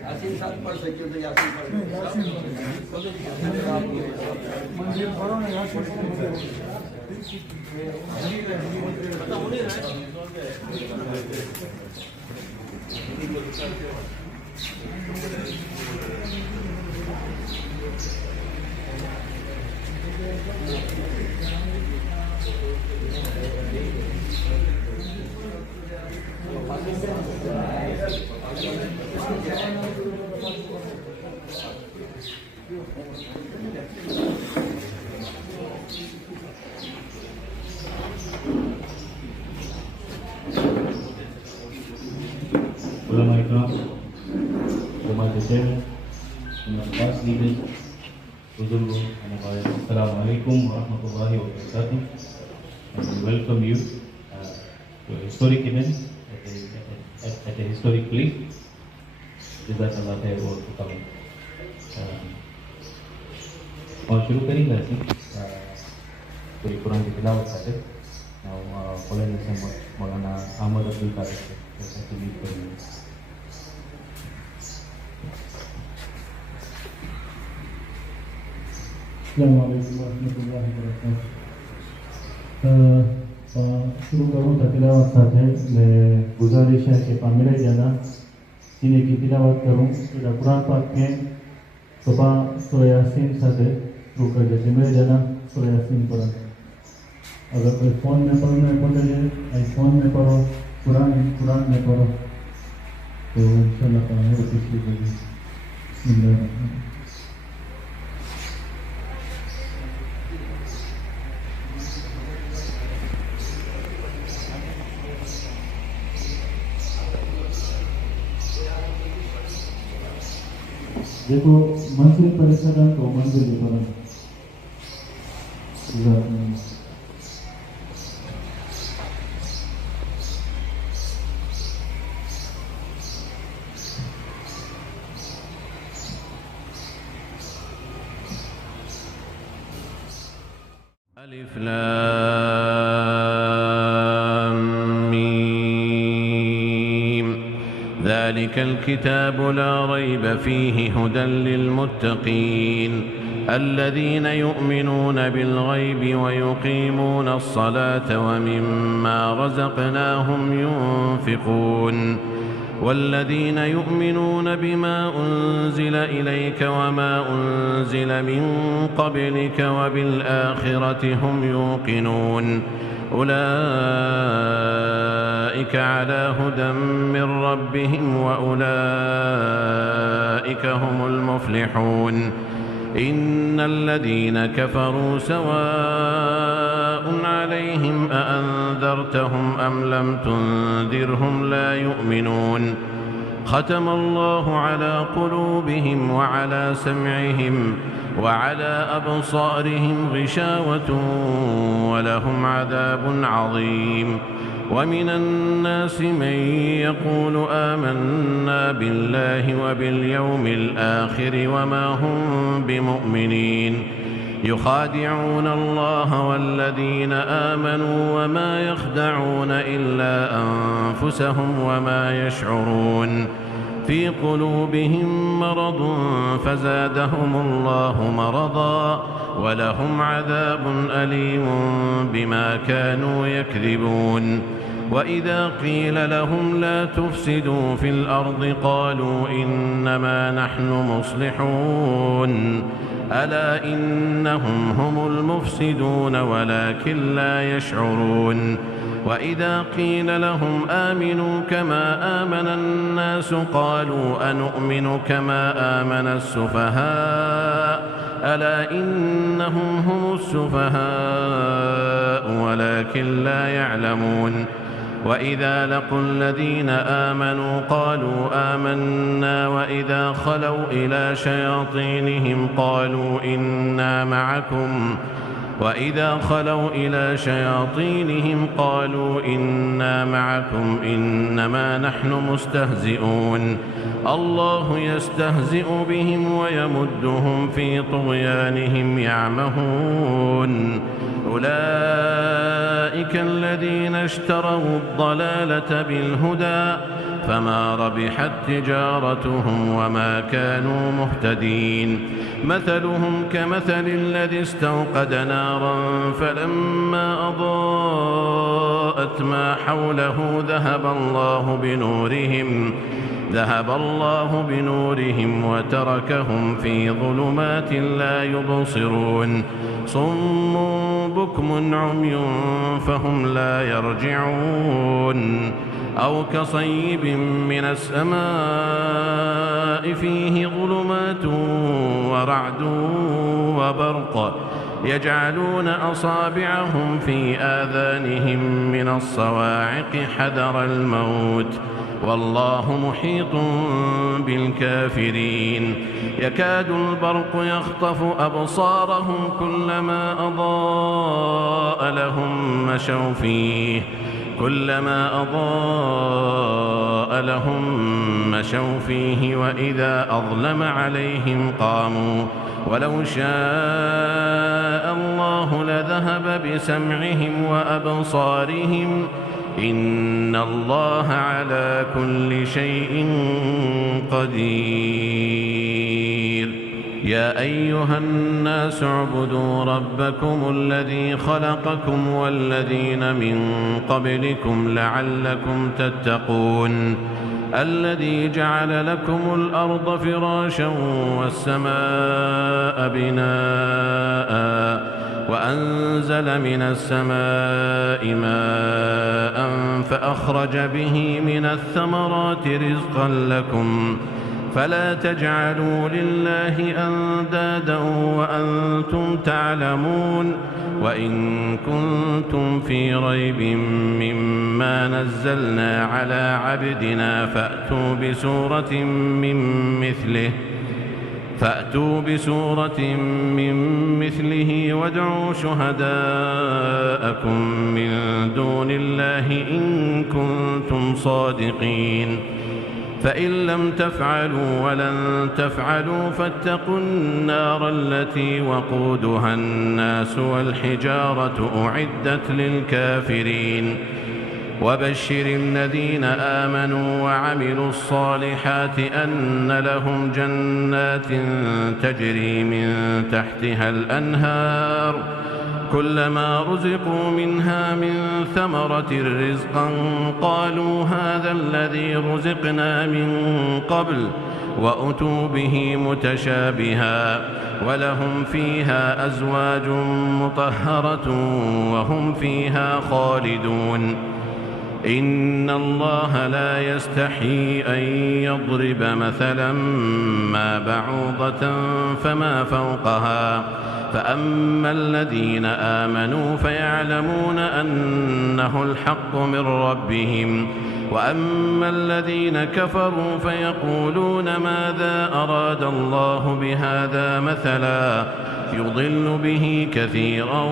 यासीन साथ पढ़ सकते हो तो Yasin Ulama ikram, jemaah Islam, penasehat leaders, Assalamualaikum warahmatullahi wabarakatuh. And we welcome you to a historic event at a historic place. Jazakallah khair for coming. और शुरू करेंगे ऐसे पूरी कुरान की तिलावत करते मौलाना अहमद अब्दुल कादिर जैसा कि लीड करेंगे. Assalamualaikum warahmatullahi wabarakatuh. शुरू करूँ तो तिलावत साथ है. मैं गुजारिश है कि मेरे जाना जिन्हें की तिलावत करूँ तो कुरान पाक में सुबह सूरह यासीन साथ है शुरू कर देते. मेरे जाना सूरह यासीन पढ़ा. अगर कोई फ़ोन में पढ़ना पड़े फ़ोन में पढ़ो, कुरान में पढ़ो तो इंशाल्लाह ताला वो पिछली होगी. देखो मंजिल पर सदा तो मंजिल पर अलिफ लाम मीम ذلك الكتاب لا ريب فيه هدى للمتقين الذين يؤمنون بالغيب ويقيمون الصلاة ومما رزقناهم ينفقون والذين يؤمنون بما أنزل إليك وما أنزل من قبلك وبالآخرة هم يوقنون أولئك على هدى من ربهم وأولئك هم المفلحون إن الذين كفروا سواء عليهم أأنذرتهم أم لم تنذرهم لا يؤمنون ختم الله على قلوبهم وعلى سمعهم وعلى أبصارهم غشاوة ولهم عذاب عظيم ومن الناس من يقول آمنا بالله وباليوم الآخر وما هم بمؤمنين يخادعون الله والذين آمنوا وما يخدعون إلا أنفسهم وما يشعرون في قلوبهم مرض فزادهم الله مرضا ولهم عذاب أليم بما كانوا يكذبون وإذا قيل لهم لا تفسدوا في الأرض قالوا إنما نحن مصلحون ألا إنهم هم المفسدون ولكن لا يشعرون وإذا قيل لهم آمنوا كما آمن الناس قالوا أنؤمن كما آمن السفهاء ألا إنهم هم السفهاء ولكن لا يعلمون وإذا لقوا الذين آمنوا قالوا آمنا وإذا خلوا إلى شياطينهم قالوا إنا معكم إنما نحن مستهزئون الله يستهزئ بهم ويمدهم في طغيانهم يعمهون أولئك الذين اشتروا الضلالة بالهدى فما ربحت تجارتهم وما كانوا مهتدين مثلهم كمثل الذي استوقد نارا فلما أضاءت ما حوله ذهب الله بنورهم وتركهم في ظلمات لا يبصرون صم بكم عمي فهم لا يرجعون أو كصيب من السماء فيه ظلمات ورعد وبرق يجعلون أصابعهم في آذانهم من الصواعق حذر الموت والله محيط بالكافرين يكاد البرق يخطف أبصارهم كلما أضاء لهم مشوا فيه وإذا أظلم عليهم قاموا ولو شاء الله لذهب بسمعهم وأبصارهم إن الله على كل شيء قدير يا أيها الناس اعبدوا ربكم الذي خلقكم والذين من قبلكم لعلكم تتقون الذي جعل لكم الأرض فراشا والسماء بناء وأنزل من السماء ماء فأخرج به من الثمرات رزقا لكم فلا تجعلوا لله أندادا وأنتم تعلمون وإن كنتم في ريب مما نزلنا على عبدنا فأتوا بسورة من مثله وادعوا شهداءكم من دون الله إن كنتم صادقين فإن لم تفعلوا ولن تفعلوا فاتقوا النار التي وقودها الناس والحجارة أعدت للكافرين وبشر الذين آمنوا وعملوا الصالحات أن لهم جنات تجري من تحتها الأنهار كلما رزقوا منها من ثمرة رزقا قالوا هذا الذي رزقنا من قبل وأتوا به متشابها ولهم فيها أزواج مطهرة وهم فيها خالدون إن الله لا يستحيي أن يضرب مثلا ما بعوضة فما فوقها فأما الذين آمنوا فيعلمون أنه الحق من ربهم وأما الذين كفروا فيقولون ماذا أراد الله بهذا مثلا يضل به كثيرا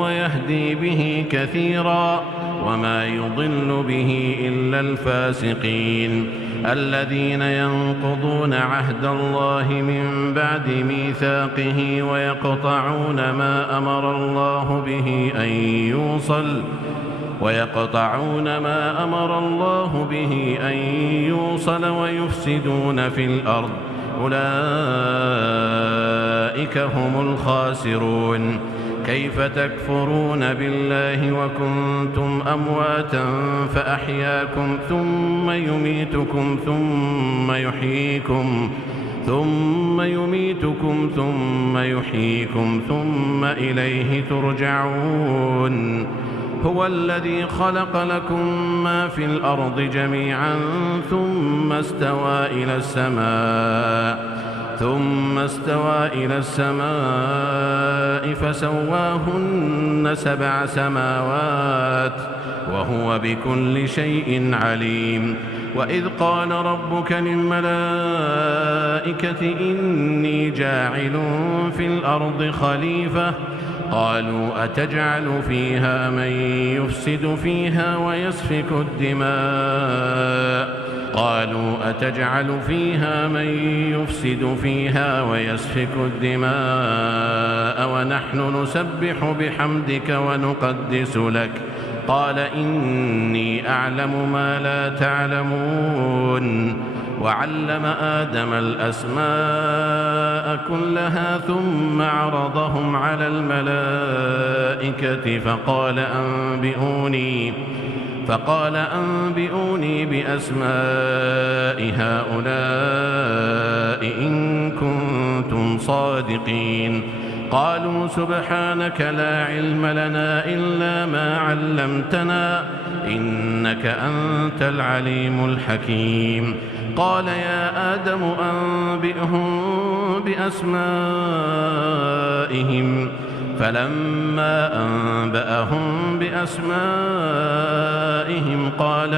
ويهدي به كثيرا وما يضل به إلا الفاسقين الذين ينقضون عهد الله من بعد ميثاقه ويقطعون ما أمر الله به أن يوصل ويفسدون في الأرض أولئك هم الخاسرون كيف تكفرون بالله وكنتم أمواتا فأحياكم ثم يميتكم ثم يحييكم ثم إليه ترجعون هو الذي خلق لكم ما في الأرض جميعا ثم استوى إلى السماء فسواهن 7 سماوات وهو بكل شيء عليم. وإذ قال ربك للملائكة إني جاعل في الأرض خليفة قالوا أتجعل فيها من يفسد فيها ويسفك الدماء ونحن نسبح بحمدك ونقدس لك قال إني أعلم ما لا تعلمون. وعلم آدم الأسماء كلها ثم عرضهم على الملائكة فقال أنبئوني بأسماء هؤلاء إن كنتم صادقين. قالوا سبحانك لا علم لنا إلا ما علمتنا إنك أنت العليم الحكيم. قال يا آدم أنبئهم بأسمائهم فلما أنبأهم بأسمائهم قال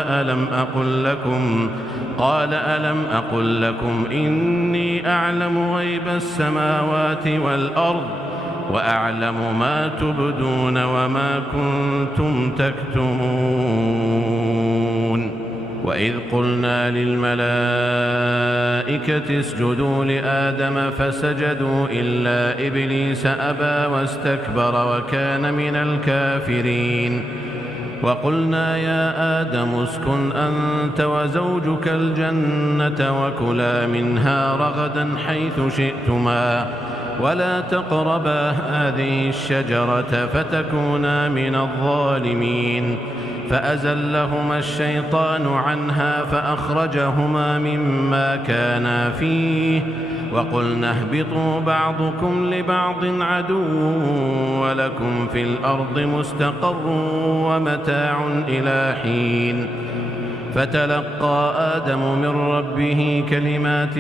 ألم أقل لكم إني أعلم غيب السماوات والأرض وأعلم ما تبدون وما كنتم تكتمون. وإذ قلنا للملائكة اسجدوا لآدم فسجدوا إلا إبليس أبى واستكبر وكان من الكافرين. وقلنا يا آدم اسكن أنت وزوجك الجنة وكلا منها رغدا حيث شئتما ولا تقربا هذه الشجرة فتكونا من الظالمين. فأزلهما الشيطان عنها فأخرجهما مما كانا فيه وقلنا اهبطوا بعضكم لبعض عدو ولكم في الأرض مستقر ومتاع إلى حين. فتلقى آدم من ربه كلمات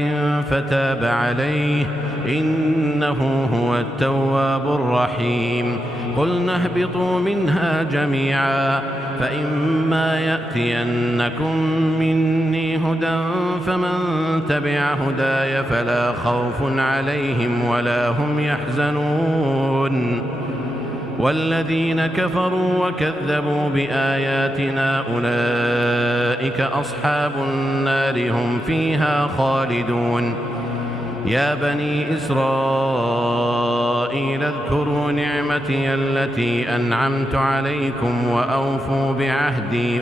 فتاب عليه إنه هو التواب الرحيم. قلنا اهبطوا منها جميعا فإما يأتينكم مني هدى فمن تبع هداي فلا خوف عليهم ولا هم يحزنون. والذين كفروا وكذبوا بآياتنا أولئك أصحاب النار هم فيها خالدون. يا بني إسرائيل اذكروا نعمتي التي أنعمت عليكم وأوفوا بعهدي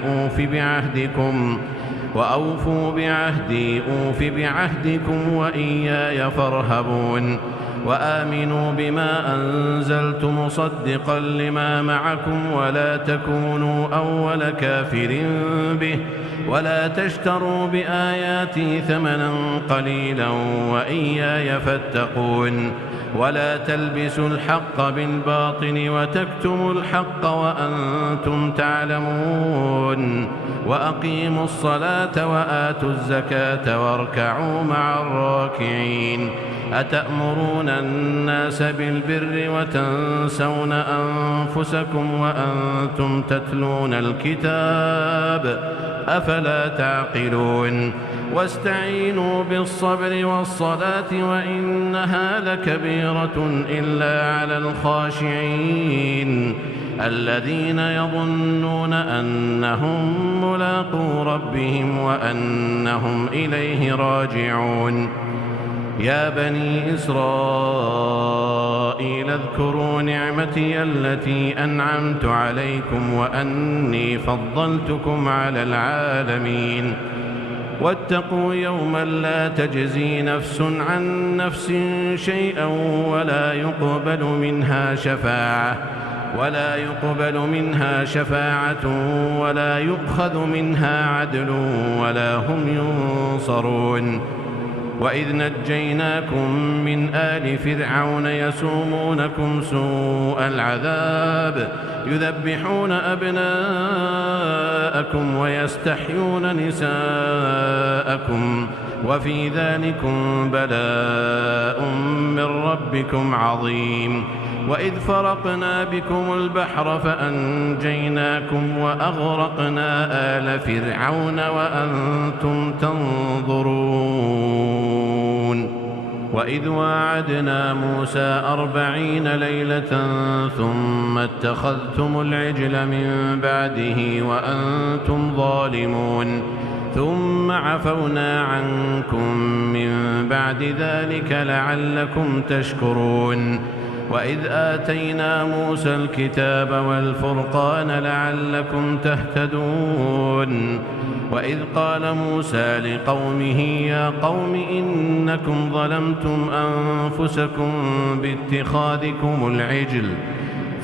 أوف بعهدكم وإياي فارهبون. وآمنوا بما أنزلت مصدقا لما معكم ولا تكونوا أول كافر به ولا تشتروا بآياتي ثمنا قليلا وإياي فاتقون. ولا تلبسوا الحق بالباطل وتكتموا الحق وأنتم تعلمون. وأقيموا الصلاة وآتوا الزكاة واركعوا مع الراكعين. أتأمرون الناس بالبر وتنسون أنفسكم وأنتم تتلون الكتاب أفلا تعقلون. واستعينوا بالصبر والصلاة وإنها لكبيرة إلا على الخاشعين الذين يظنون أنهم ملاقو ربهم وأنهم إليه راجعون. يا بني إسرائيل اذكروا نعمتي التي أنعمت عليكم وأني فضلتكم على العالمين. واتقوا يوما لا تجزي نفس عن نفس شيئا ولا يقبل منها شفاعة ولا يؤخذ منها عدل ولا هم ينصرون. وإذ نجيناكم من آل فرعون يسومونكم سوء العذاب يذبحون أبناءكم ويستحيون نساءكم وفي ذلكم بلاء من ربكم عظيم. وإذ فرقنا بكم البحر فأنجيناكم وأغرقنا آل فرعون وأنتم تنظرون. وإذ واعدنا موسى 40 ليلة ثم اتخذتم العجل من بعده وأنتم ظالمون ثم عفونا عنكم من بعد ذلك لعلكم تشكرون. وإذ آتينا موسى الكتاب والفرقان لعلكم تهتدون. وإذ قال موسى لقومه يا قوم إنكم ظلمتم أنفسكم باتخاذكم العجل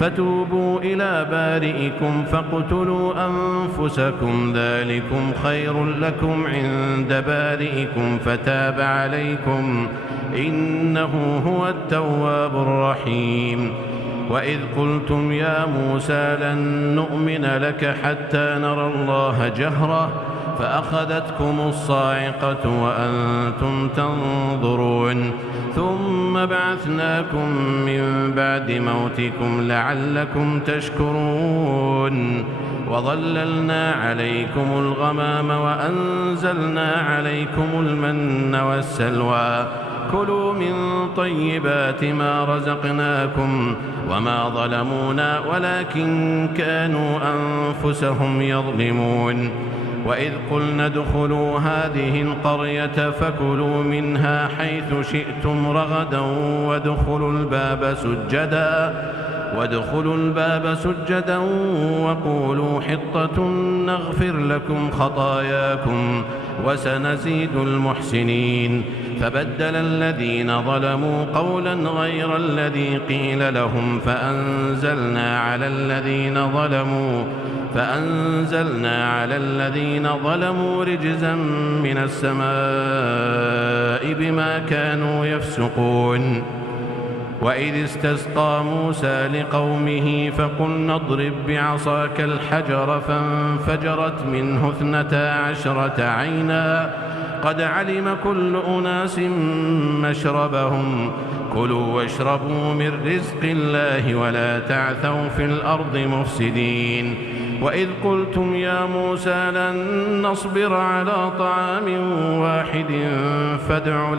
فتوبوا إلى بارئكم فاقتلوا أنفسكم ذلكم خير لكم عند بارئكم فتاب عليكم إنه هو التواب الرحيم. وإذ قلتم يا موسى لن نؤمن لك حتى نرى الله جهرة فأخذتكم الصاعقة وأنتم تنظرون ثم بعثناكم من بعد موتكم لعلكم تشكرون. وظللنا عليكم الغمام وأنزلنا عليكم المن والسلوى كلوا من طيبات ما رزقناكم وما ظلمونا ولكن كانوا أنفسهم يظلمون. وإذ قلنا ادخلوا هذه القرية فكلوا منها حيث شئتم رغدا وادخلوا الباب سجدا وقولوا حطة نغفر لكم خطاياكم وسنزيد المحسنين. فبدل الذين ظلموا قولا غير الذي قيل لهم فأنزلنا على الذين ظلموا رجزا من السماء بما كانوا يفسقون. وإذ استسقى موسى لقومه فقلنا اضرب بعصاك الحجر فانفجرت منه 12 عينا قد علم كل أناس مشربهم كلوا واشربوا من رزق الله ولا تعثوا في الأرض مفسدين. وإذ قلتم يا موسى لن نصبر على طعام واحد فادع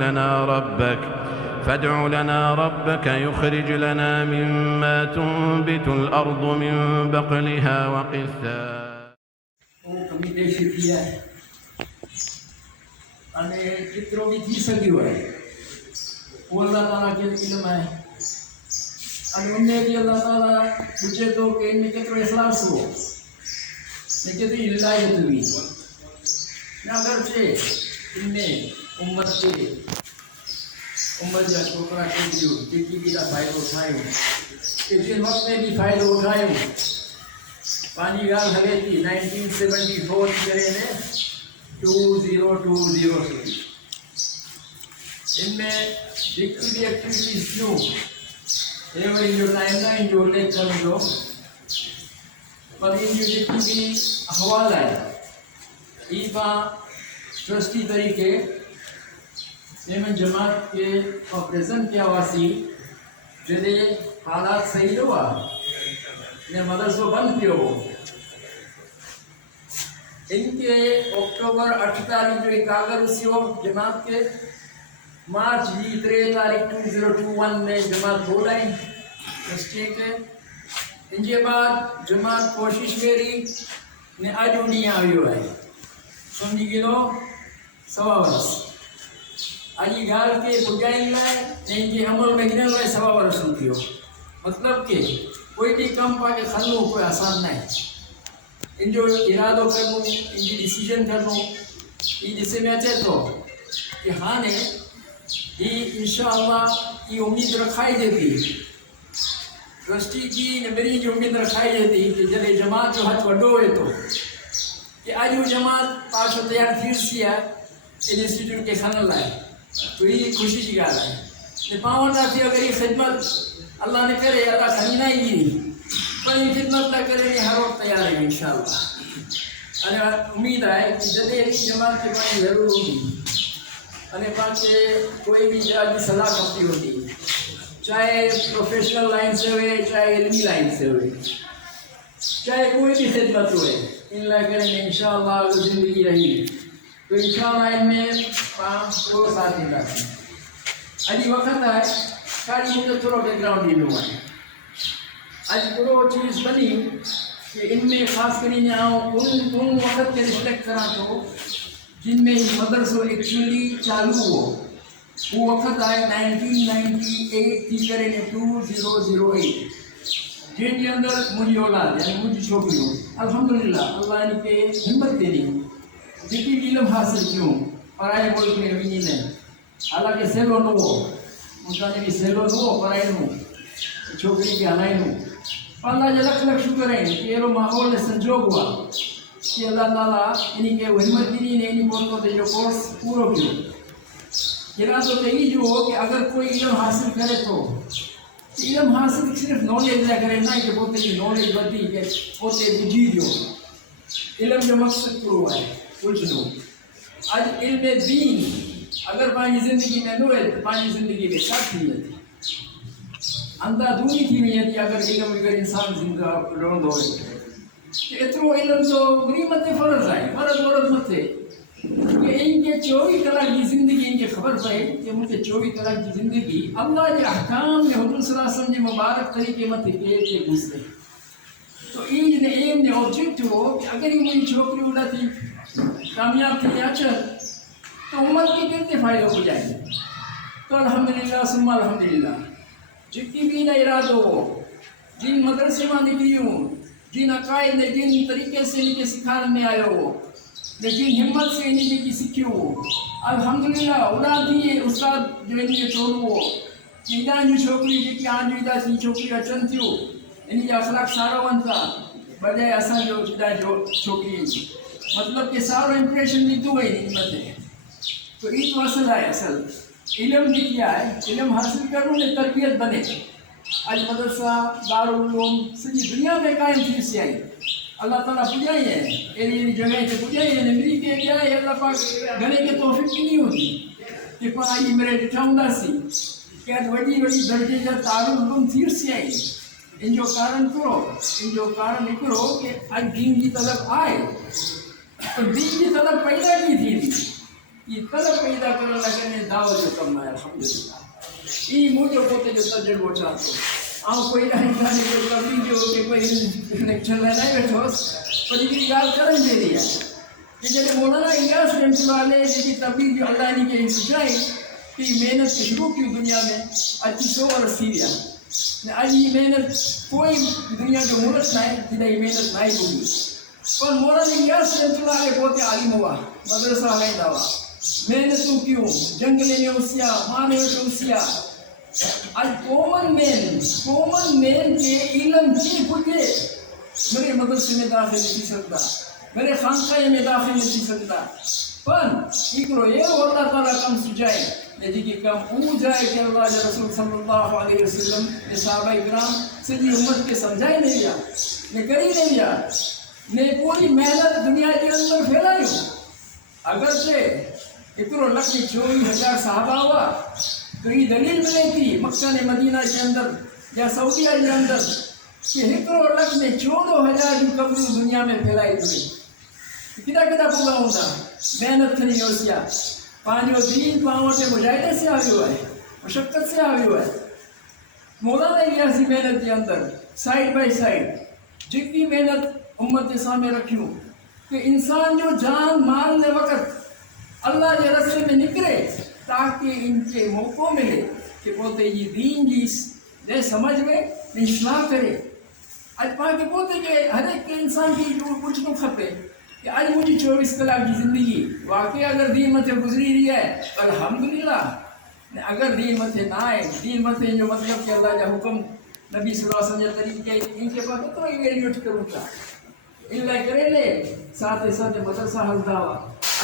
لنا ربك يخرج لنا مما تنبت الأرض من بقلها وقثائها. અને ચિત્રો બી થઈ શક્યું હોય અલ્લાહ તાલા કે ઇલ્મ હે અને મને બી અલ્લાહ તાલા પૂછે તો કે ઇનमें કેટલો इखलास हो ને કેટલી हिदायत हुई ना अगर से इनमें उम्मत जा छोकरा के जो जेकी भी फायदो उठायो के जिन वक्त में भी फायदो उठायो पानी गाल हवे थी 1974 करे ने 2020 इनमें जितनी भी एक्टिविटीज थी एवं जो टाइमलाइन जो उल्लेख कर दो पर इन जो जितनी भी अहवाल है ईपा ट्रस्टी तरीके एवं जमात के प्रेजेंट क्या वासी जैसे हालात सही हुआ ने मदरसो बंद किया इनके अक्टूबर 8 तारीख जो कागज उसियो जमात के मार्च 3 तारीख 2021 में जमात बोलाई ठीक है। इनके बाद जमात कोशिश करी ने आज उन्हीं आयो है समझी गिनो 100 वर्ष आज गाल के बुझाई लाए ने इनके अमल में गिनल लाए 100 वर्ष हो मतलब के कोई भी काम पाके खलनो कोई आसान नहीं इन जो इरादो करनो इनकी डिसीजन करनो ये जिसे मैं चाहता तो कि हाँ ने ये इंशाअल्लाह ये उम्मीद रखाई देती ट्रस्टी की ने मेरी जो उम्मीद रखाई देती कि जले जमात जो हाथ वडो है तो कि आज वो जमात पास तैयार थी सी है इंस्टीट्यूट के खाना लाए तो ये खुशी की ॻाल्हि आहे। ने पाण वटां थी अगरि ये ख़िदमत अल्लाह ने करे अदा खणी न ईंदी पर ये ख़िदमत लाइ करे हर वक़्तु तयारु आहियूं इंशाअल्लाह। अने उम्मीद आहे कि जॾहिं अहिड़ी जमात खे पाण ज़रूरु हूंदी अने पाण खे कोई भी ॻाल्हि जी सलाह खपती होती, चाहे प्रोफेशनल लाइन से हुए चाहे इल्मी लाइन से हुए चाहे कोई भी खिदमत हुए, इन लाइ करेंगे इंशाअल्लाह। अगर ज़िंदगी रही तो इंशाअल्लाह इनमें पाण थोरो साथ ॾींदासीं। अॼु वक़्तु आहे ख़ाली मुंहिंजो थोरो बैकग्राउंड ॾींदो आहे। अॼु पूरो चीज़ बनी कि इनमें ख़ासि करे उन वक़्त के रिस्पेक्ट करा तो जिनमें मदरसो एक्चुअली चालू हो। वो वक़्तु आहे 1998 थी करे 2008 जंहिंजे अंदरि मुंहिंजी औलाद यानी मुंहिंजी छोकिरियूं अल्हम्दुलिल्लाह अल्लाह इनखे हिम्मत ॾिनी जेकी बि इल्मु हासिल कयूं पराए मुल्क में वञी न। हालांकि सहिलो न हो, उनखां बि सहिलो न हो पढ़ाइणो, छोकिरी खे हलाइणो। पर अल्लाह जा लख लख शुक्र आहिनि कि अहिड़ो माहौल ऐं संजोग हुआ कि अल्लाह ताला इनखे हिम्मत ॾिनी ने इन मौक़े ते जो कोर्स पूरो कयो। इरादो तो ये जो हो कि अगर कोई इल्म हासिल करे तो इल्म हासिल सिर्फ नॉलेज लाइ करे ना कि पोते जी नॉलेज वधी के पोते बुझी दियो। इल्म जो मक़सद पूरो है बुझनो। आज इल्म दीन अगर पानी ज़िंदगी में न हुए तो पानी ज़िंदगी में छा थी वेंदी, अंधाधुनी थी वेंदी अगर इल्म बगैर इंसान ज़िंदा रहंदो हुजे। एतिरो इल्म तो गरीब ते फ़र्ज़ आहे, फ़र्ज़ औरत मथे कि इनके 24 कलाक की ज़िंदगी इनके खबर पए कि मुझे 24 कलाक की ज़िंदगी अल्लाह के अहकाम में हुज़ूर सल्लल्लाहु अलैहि वसल्लम के मुबारक तरीके मथे के गुज़रे। तो इन ने एम ने ऑब्जेक्ट हो कि अगर ये मुझी छोकरी उड़ा थी कामयाब थी अच्छा तो उम्मत के कितने फ़ायदे हो जाएंगे। तो अल्हम्दुलिल्लाह सुम्मा अल्हम्दुलिल्लाह जितनी भी ना इरादो हो जिन मदरसे में निकलियूं जिन अकायद ने जिन तरीके से इनके सिखाने में आयो हो लेकिन हिम्मत से इन्हें की सीखियो अल्हम्दुलिल्लाह उड़ादी उस्ताद जो इन्हें छोड़ो ईदा जी छोकरी जी आज ईदा सी छोकरी अचन थियो इन्हीं अखलाक सारो वन था बजाय असा जो ईदा जो छोकरी मतलब कि सारो इंप्रेशन लीधो है इन मथे। तो ये तो असल है, असल इल्म भी क्या है, इल्म हासिल करो ने तरबियत बने। आज मदरसा दारुल उलूम सॼी दुनिया में कायम थी सी आई अल्लाह ताला पुॼाई है अहिड़ी जगह ते पुॼाई है मिली के गया है अल्लाह पाक घणे के तौफ़ीक़ ॾिनी होती कि पाण आई मेरे ॾिठा हूंदासीं कि अॼु वॾी वॾी दर्जे जा दारुल उलूम थी सी आई। इन जो कारण करो, इन जो कारण हिकिड़ो कि अॼु दीन जी तलब आए तो दीन जी तलब पैदा की थी ये तलब पैदा करण लगे दाव जो कम है अल्हम्दुलिल्लाह। ये मुझे पोते जो तजुर्बो चाहतो आऊं कोई नहीं जाने को कभी जो कि कोई लेक्चर में नहीं बैठो पर ये गाल करन दे रही है कि जब मौलाना इलियास रहमतुल्लाह अलैह जी की तबलीग जो अल्लाह ने के सिखाई कि मेहनत शुरू की दुनिया में अच्छी 100 वर्ष थी गया ने आज ये मेहनत कोई दुनिया जो मुल्क ना है जिन्हें ये मेहनत नहीं होगी पर मौलाना इलियास रहमतुल्लाह अलैह बहुत आलिम हुआ मदरसा हलाइंदा हुआ मेहनतों क्यों जंगले में उसिया माने में उसिया आज कॉमन मैन के इल्म की पुजे मेरे मदरसे में दाखिल नहीं सकता मेरे खानकाह में दाखिल नहीं सकता पर इकरो ये अल्लाह ताला कम सुझाए यदि कि कम हो जाए कि अल्लाह के रसूल सल्लल्लाहु अलैहि वसल्लम ने सहाबा इकराम सॼी उम्मत के समझाए नहीं दिया ने करी नहीं दिया ने पूरी मेहनत दुनिया के अंदर फैलायो अगर से इकरो 1,24,000 सहाबा हुआ तो ये दलील मिले थी मक्का ने मदीना के अंदर या सऊदीया के अंदर कि 1,14,000 की कब्र दुनिया में फैलाई थी कितना कितना पूरा होता मेहनत खरी होशिया पांचो दीन पाँव से मुजाहिदे से आयो है मशक्कत से आयो है। मौलाना इलियासी मेहनत के अंदर साइड बाय साइड जितनी मेहनत उम्मत के सामने रखियो कि इंसान जो जान माल ने वक़्त अल्लाह के रास्ते में निकले ताकि इनके मौक़ो मिले कि पोते ये दीन जी ने समझ में इस्लाह करे। आज पाके पोते के हर एक इंसान की जो कुछ तो खपे कि आज मुझे 24 कलाक की ज़िंदगी वाकई अगर दीन मथे गुजरी रही है अल्हम्दुलिल्लाह अगर दीन मथे ना आए दीन मथे जो मतलब कि अल्लाह का हुक्म नबी सल्लल्लाहु अलैहि वसल्लम तरीके इनके पास तो इवेल्यूएट करूँ था इन लाइ करे ले साथ मदरसा हलदा हुआ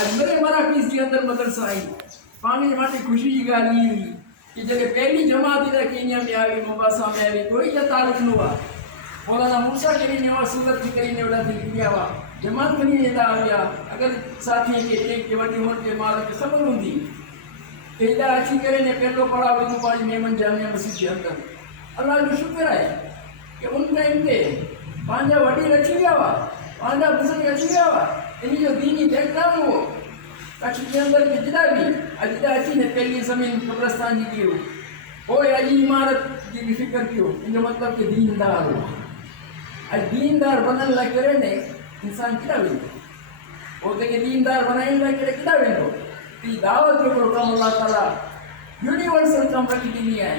आज मेरे मराकीज़ के अंदर मदरसा आई पानी माटे खुशी की गाली कि जब पहली जमात इधर केनिया में आई, मोम्बासा में आई, कोई या तारुफ न हुआ। मौलाना मूसा करी ने और सूरत की करी ने वाला दिया हुआ जमात करी ने ला आया। अगर साथी के एक के वडी होने के मार के समझ होंगी केला अच्छी करे ने पहलो पड़ा वो पांच मेमन जामिया मस्जिद के अंदर। अल्लाह का शुक्र है कि उन टाइम पे पांजा वडी रखी गया हुआ, पांजा बुजुर्ग रखी गया हुआ। इन्हीं जो दीनी बैकग्राउंड हो कच्छ के अंदर के जिदा भी अजिदा अच्छी ने पहली जमीन कब्रस्तान जी की हो, अजी इमारत की फिक्र की हो। इन मतलब के दीनदार हो। आज दीनदार बनने लग रहे ने इंसान कितना भी बोलते कि दीनदार बनाने लग रहे कितना भी हो। ये दावत के प्रोग्राम अल्लाह ताला यूनिवर्सल काम रखी दी है।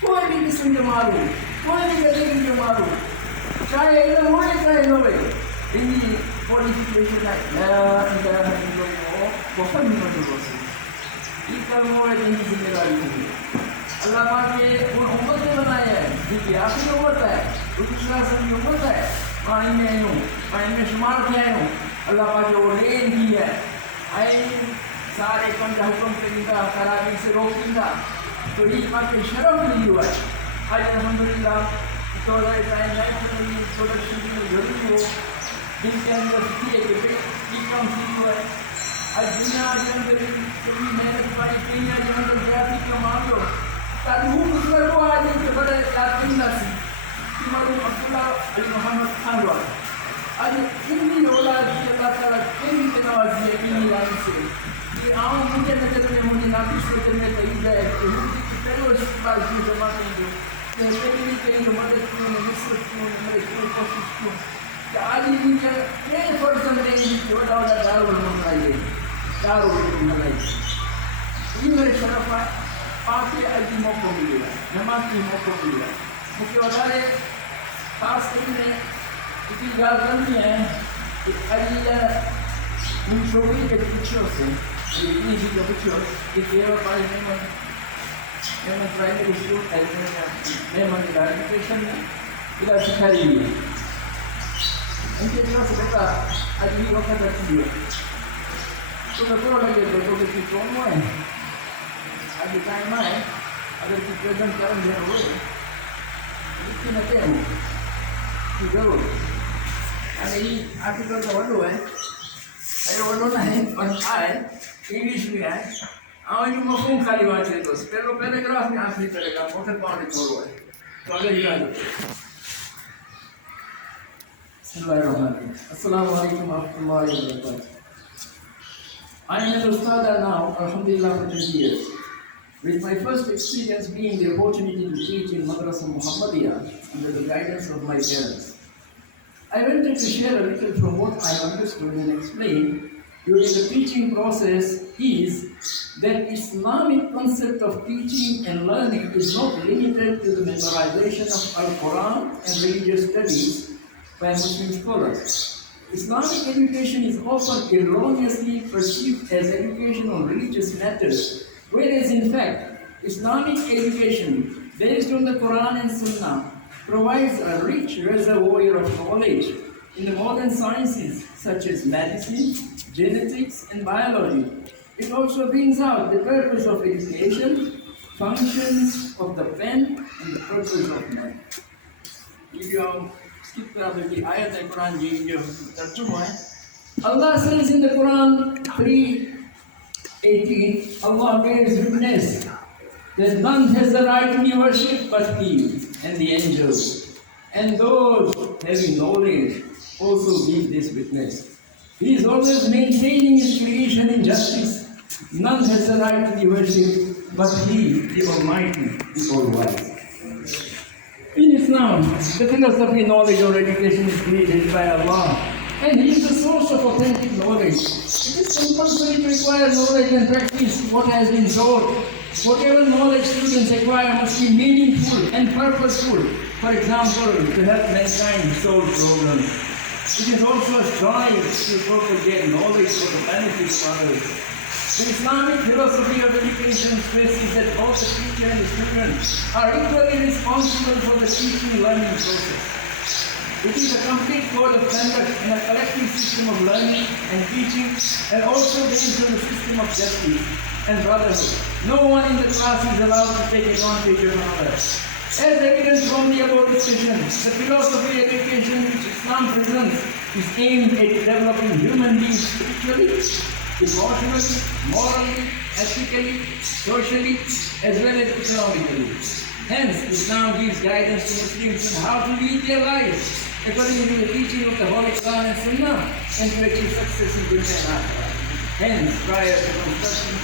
कोई भी किस्म के मारो, कोई भी गरीब के मारो, चाहे एकदम होए चाहे न होए, इनकी क्वालिफिकेशन है बहुत महत्वपूर्ण है। ये कर्म होए इनकी जिम्मेदारी है। अल्लाह पाक ने उन उम्मत ने बनाया है जिनकी आखिरी उम्मत है, दूसरा सभी उम्मत है। पानी में हूँ, पानी में शुमार किया हूँ। अल्लाह पाक ने वो रेन दी है, आए सारे पंजा हुक्म करीदा खराबी से रोकीदा। तो ये पाक के शर्म दी हुआ है। आज अल्हम्दुलिल्लाह तो टाइम लाइफ में प्रोडक्शन की जरूरी हो जिनके अंदर है कि कम सी हुआ है। आज दुनिया के अंदर कभी मेहनत वाली केनिया के अंदर ज्यादा कमा लो ताकि वो दूसरे को आज के बड़े याद नहीं ना सी कि मालूम अब्दुल्ला अली मोहम्मद खान हुआ। आज इन्हीं औलाद की अल्लाह ताला केनी के नवाजी है इन्हीं लाइन से कि आऊँ मुझे नजर में मुझे नाफिस नजर में कही जाए कि मुझे पहले उस बार की जमा नहीं दो पहले कहीं जो मदद क्यों नसरत क्यों मेरे कोई कोशिश क्यों कि आज इनके कई पर्सन रहेंगे कि बड़ा बड़ा दारू मंगाइए दारू मंगाइए। ये मेरे शरफ है पाँच अजी मौक़ों मिलेगा जमात की मौक़ों मिलेगा। मुझे वाले खास करके इतनी गाल करनी है कि अली इन छोटी के पिक्चर से इतनी सी के पिक्चर कि केवल पाई मैं प्राइमरी स्कूल मैं मंदिर एजुकेशन इधर सिखाई हुई है। उनके दिनों से बेटा आज भी वक्त रखी है तो मैं थोड़ा लगे तो कि कौन हुआ है आज टाइम आए अगर कि प्रेजेंट करम जो हो इतनी नते हूँ कि जरूर अरे ये आर्टिकल का वर्ड है अरे वर्ड नहीं पर आए इंग्लिश में आए आज मफहूम खाली बात है। दोस्त पहले पैराग्राफ में आखिरी पैराग्राफ मोटर पानी छोड़ो है तो अगर ये अस्सलाम वालेकुम रहमतुल्लाहि व बरकातहू। I am an Ustad now, alhamdulillah, for 20 years. With my first experience being the opportunity to teach in Madressa Mohammediyya under the guidance of my parents. I wanted to share a little from what I understood and explained during the teaching process is that Islamic concept of teaching and learning is not limited to the memorization of Al-Quran and religious studies by Muslim scholars. Islamic education is often erroneously perceived as education on religious matters, whereas in fact, Islamic education based on the Quran and Sunnah provides a rich reservoir of knowledge in the modern sciences such as medicine, genetics, and biology. It also brings out the purpose of education, functions of the pen, and the purpose of man. If you skip the ayat al-Quran, Allah says in the Quran 3:18, Allah bears witness that none has the right to be worshipped but He and the angels, and those having knowledge also give this witness. He is always maintaining His creation in justice. None has the right to be worshipped but He, the Almighty, the All-Wise. In Islam, the philosophy, knowledge, or education is created by Allah, and He is the source of authentic knowledge. It is compulsory to acquire knowledge and practice what has been taught. Whatever knowledge students acquire must be meaningful and purposeful. For example, to help mankind solve problems. It is also a strive to propagate knowledge for the benefit of others. The Islamic philosophy of education stresses that both the teacher and the student are equally responsible for the teaching-learning process. It is a complete code of conduct and a collective system of learning and teaching, and also based on the system of justice. and brotherhood. No one in the class is allowed to take advantage of another. As evident from the above discussion, the philosophy of education which Islam presents is aimed at developing human beings spiritually, emotionally, morally, ethically, socially, as well as economically. Hence, Islam gives guidance to Muslims on how to lead their lives according to the teaching of the Holy Quran and Sunnah and to achieve success in dunya and akhirah. Hence, prior to constructing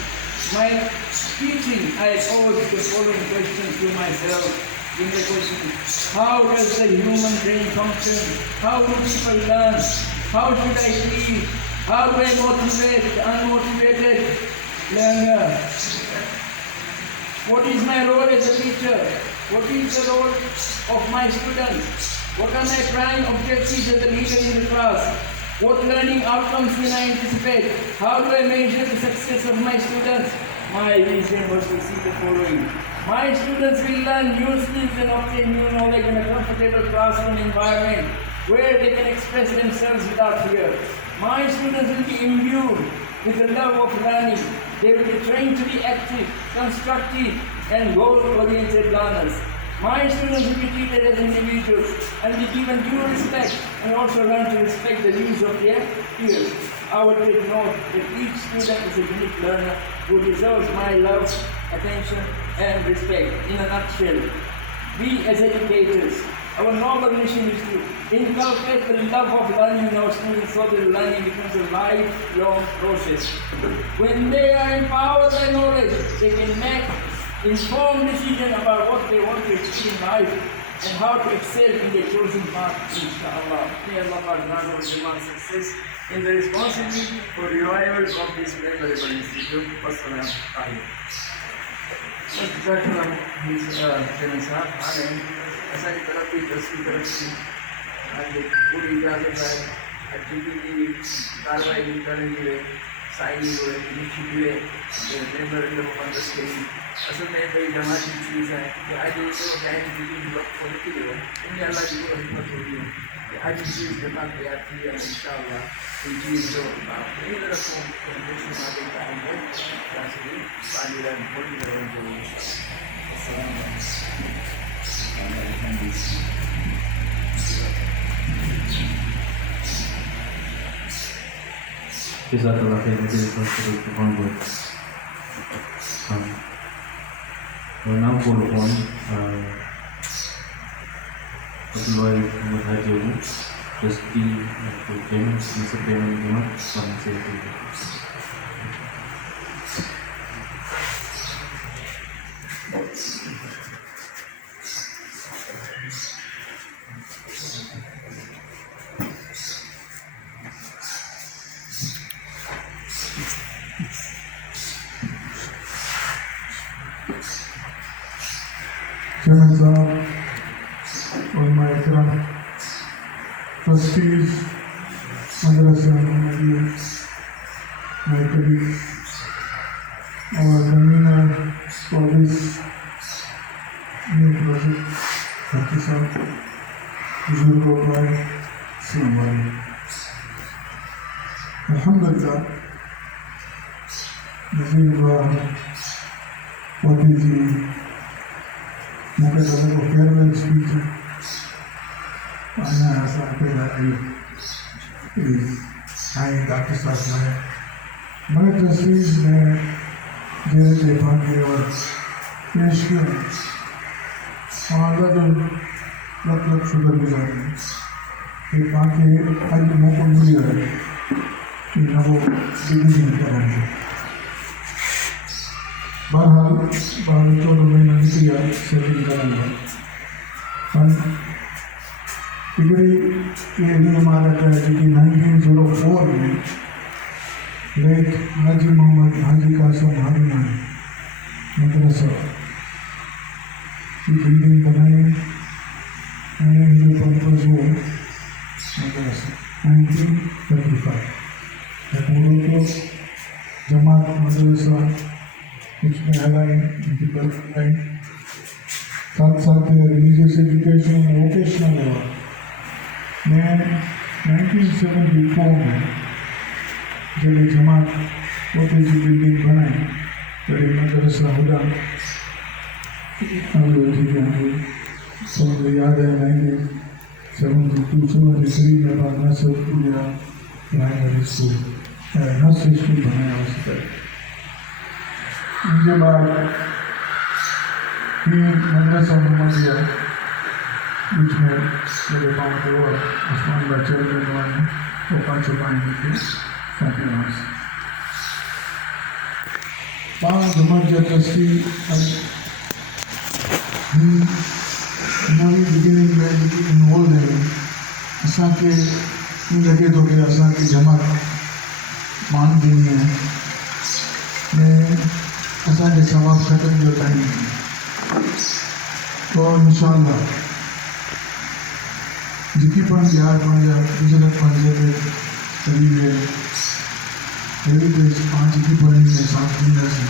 my teaching, I posed the following question to myself. In the question, how does the human brain function? How do people learn? How should I teach? How do I motivate the unmotivated learner? What is my role as a teacher? What is the role of my students? What are my prime objectives as a leader in the class? What learning outcomes will I anticipate? How do I measure the success of my students? My vision was to see the following. My students will learn new skills and obtain new knowledge in a comfortable classroom environment where they can express themselves without fear. My students will be imbued with the love of learning. They will be trained to be active, constructive, and goal-oriented learners. My students will be treated as individuals and be given due respect and also learn to respect the views of their peers. I would take note that each student is a unique learner who deserves my love, attention, and respect. In a nutshell, we as educators, our noble mission is to inculcate the love of learning in our students so that learning becomes a lifelong process. When they are empowered by knowledge, they can make informed decisions about what they want to achieve in life and how to excel in their chosen path, inshallah. May Allah grant us success in the responsibility for revival of this memorable institute. Wassalam alaikum. असांजी तरफ़ बि दसवीं तरफ़ से आज पूरी इजाज़त है जेकी भी कार्रवाई करण जी साइनिंग हुए लिखी हुए मेमोरेंडम ऑफ अंडरस्टैंडिंग असल में भाई जमाती चीज़ है कि आज जो टाइम मीटिंग वक्त को लिखी हुई है इनमें अल्लाह की जो हिम्मत होगी कि आज चीज़ जमा तैयार की है इंशाअल्लाह ये चीज़ जो इन रखों देश में आगे करेंगे ताकि पानी मोटी Jazakallah khair, Madressa Mohammediyya. We'll now call upon Abdullah Muhammad, trustee of the payments, Mr. Payment Unit, from Secretary. Chairman Sahab, all my trustees, Madressa Mohammediyya, my colleagues, our convener for this new project, Dr. Sahab, Buजुर्गों भाई, अस्सलाम वालेकुम। अल्हम्दुलिल्लाह, नज़ीर भाई, मोदी जी, मुझे लोगों को farewell speech आना ऐसा पहला आई डॉक्टर साहब ने बड़े तस्वीर में जेल के भाग्य और पेश किया और मतलब शुक्र गुजार कि बाकी आज मौका मिल रहा है कि न वो डिग्री करेंगे बहरहाल 12 महीना निकलिया सेटिंग करेंगे डिग्री ये भी हमारा है कि 1904 में लेट हाजी मोहम्मद हाजी कासिम हारूना मदरसा की बिल्डिंग बनाई and the purpose was Madressa 1935 that MoU जमात मदरसा उसमें अलाइन डिवेलपमेंट साथ साथ रिलीजियस एजुकेशन वोकेशनल लेवल मैं 1974 में जब जमात पोते जी बिल्डिंग बनाई वरी मदरसा हुदा हम लोग ठीक है सब याद है नहीं सब कुछ वाली सही में बात ना सब पूरा प्राइमरी स्कूल नर्सरी स्कूल बनाया उसका इनके बाद मदरसा मोहम्मदिया बीच में मेरे पाँव को आसमान बच्चे बनवाने वो पाँच पाएंगे थे काफ़ी वहाँ से पाँच जबरदस्ती नवी बिगिनिंग में इन्वॉल्व है असांखे लगे तो कि असांखे जमात मान ॾिनी है ऐं असांखे सवाब ख़तम जो टाइम तो इंशाअल्लाह जेकी पण यार पंहिंजा गुजरत पंहिंजे ते करीब है हेरिटेज पाँच जेकी पण में साथ ॾींदासीं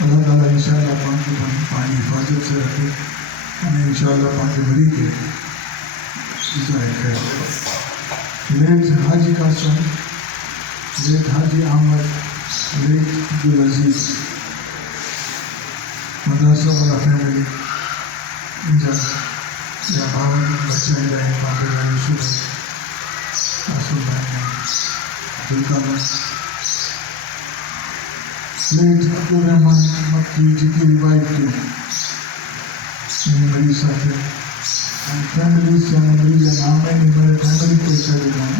अल्लाह ताला इंशाअल्लाह पानी हिफाजत से रखे અને इंशाअल्लाह पाँच भरी के लेट हाजी कासम लेट हाजी अहमद लेट अब्दुल अजीज मदरसा वाला फैमिली इनका या भावन बच्चे रहे पापे का यूसुफ कासम भाई अब्दुल लेट अब्दुल रहमान मक्की जिकी रिवाइव की मेरी साथ फैमिली से मेरी नाम है मेरे फैमिली को चले जाऊँ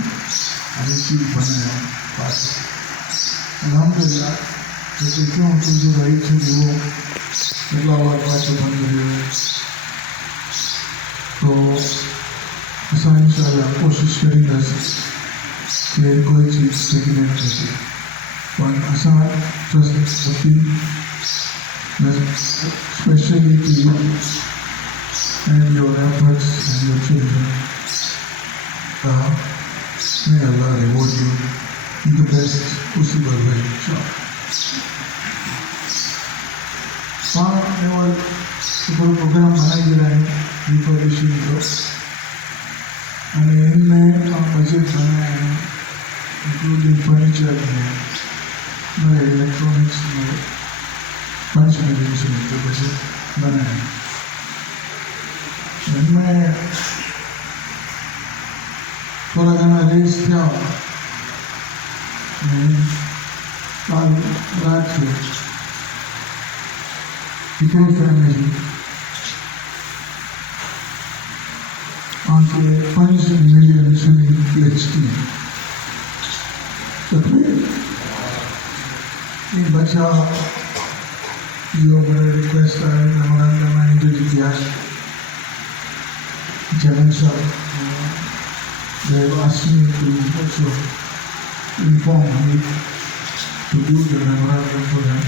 अभी चीज बनाया पास अल्हम्दुलिल्लाह जैसे क्यों तुझे रही थी वो अगला बार बात बन रही है तो ऐसा इंशाल्लाह कोशिश करेंगे कि कोई चीज़ स्टेगनेट होती और ऐसा ट्रस्ट होती especially to you and your efforts and your children. May Allah reward you in the best possible way, inshallah. केवल कोई प्रोग्राम बनाई रहे हैं रिफर्बिशिंग को और इनमें हम बजट बनाए हैं इंक्लूडिंग फर्नीचर में मेरे इलेक्ट्रॉनिक्स में 5 मिलियन से नीचे बजट बनाए इनमें थोड़ा गाना रेस क्या कल रात को इतनी फैमिली आके 5 मिलियन से प्लेट्स की ये बच्चा जो मेरे रिक्वेस्ट है मेमोरेंडम में इंट्रोड्यूस किया Jalan sir, they have asked me to also inform me to do the memorandum for them.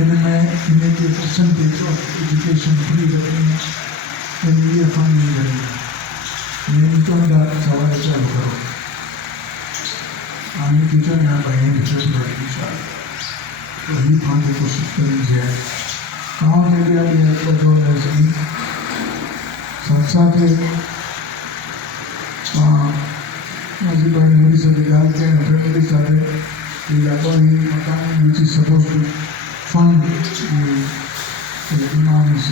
इनमें इन्हें के percentage of education free रखने के लिए फंड नहीं लगेगा। इनको मेरा सवाल चालू करो। आने टीचर यहाँ पढ़ने टीचर्स बढ़ेंगे शायद। तो ही फंड की कोशिश करेंगे। कहाँ के लिए ये जो ऐसे साथ माझी बहन मेरी साथ गाल के फैमिली साथ मकान which is supposed to fund the imam's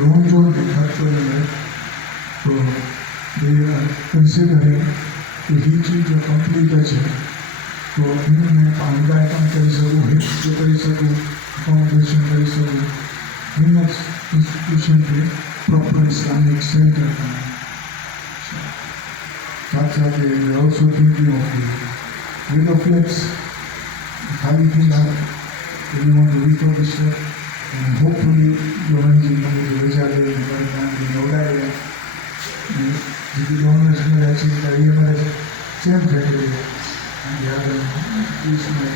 loan जो खर्च हो रहे हैं तो they are considering कि ही चीज़ जो कंप्लीट है तो इनमें पांडा काम कर सकूँ हिट जो कर सकूँ अकोमोडेशन कर सकूँ इन इंस्टीट्यूशन पे प्रॉपर इस्लामिक सेंटर बनाए साथ साथ also thinking of window flex खाली फिलहाल we want to refurbish it and hopefully जो मंजिल में जो भेजा गया है परिणाम भी होगा है जितने लोग इसमें ऐसे करिए मेरे सेम फैक्ट्री है यार इसमें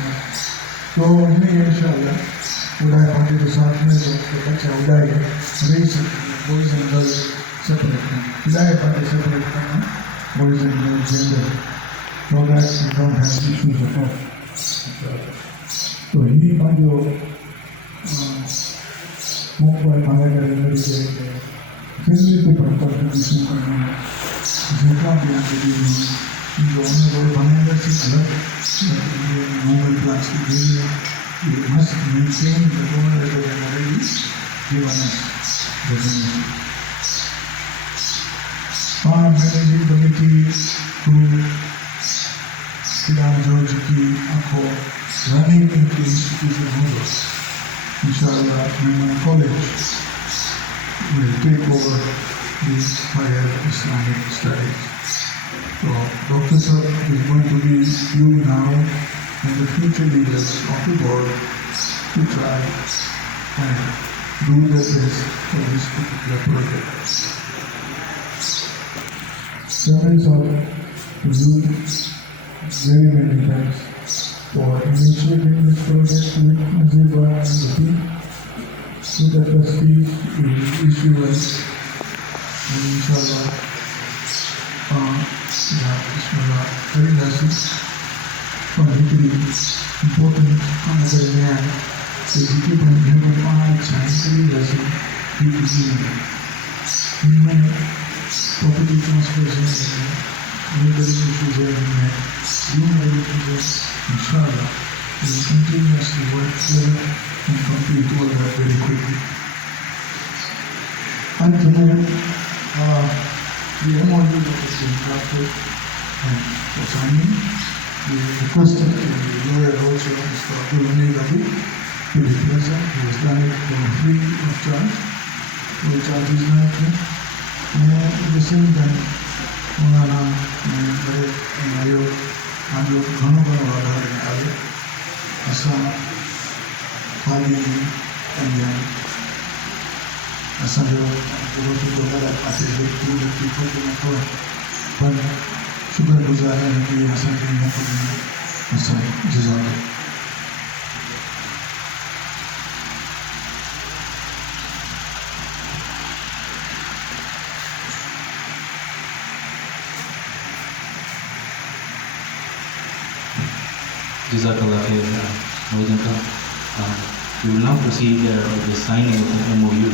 तो इन्हें इंशाल्लाह उड़ाए पार्टी के साथ में जो बच्चा उड़ाए रही सकते बॉयज एंड गर्ल्स सेपरेट उड़ाए पार्टी सेपरेट करना boys and girls gender so that we don't have issues at all. तो ये बात जो मुख्य मांगा करेंगे कि फैमिली के प्रॉपर कंडीशन करना है जितना भी आगे भी जो उन्होंने बनाया अलग movement plans की गई है. You must maintain the donor as a already given us the donation. Managing committee who Siddham George ki आपको running into institution होगा. Inshallah, my college will take over this higher Islamic studies. So, Dr. Sir is going to be you now and the future leaders of the board to try and do the best for this particular project. Parents of the youth, very many thanks for initiating this project with Najiba and the team. To the trustees, we will issue us and inshallah, Bismillah, very nice. Politically important another man, the equipment never find scientifically lesson he is in. Human property transfers legal issues are in human issues, inshallah, we will continuously work together and complete all that very quickly. And tonight, the MoU that has been drafted and for signing, we requested the lawyer also, Mr. Abdul Abu, to be present. He has done it free of charge. No charge is not there. And at the same time, Maulana Mayo, हम लोग घणो वादा करने आए असां हाली कल्याण असांजो पूरो वग़ैरह पासे पूरी पीपल के मथो पर शुक्रगुज़ार आहियूं कि असांखे मौक़ो ॾिनो असां जज़ाक Jazakallah khair, Mawlana. We will now proceed with the signing of the MoU.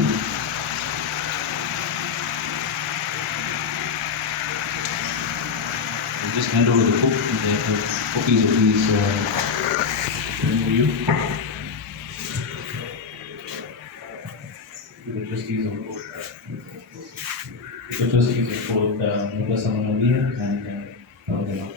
We'll just hand over the book, the copies of these MoU to the trustees of both. The trustees of both Madressa Mohammediyya and MoU.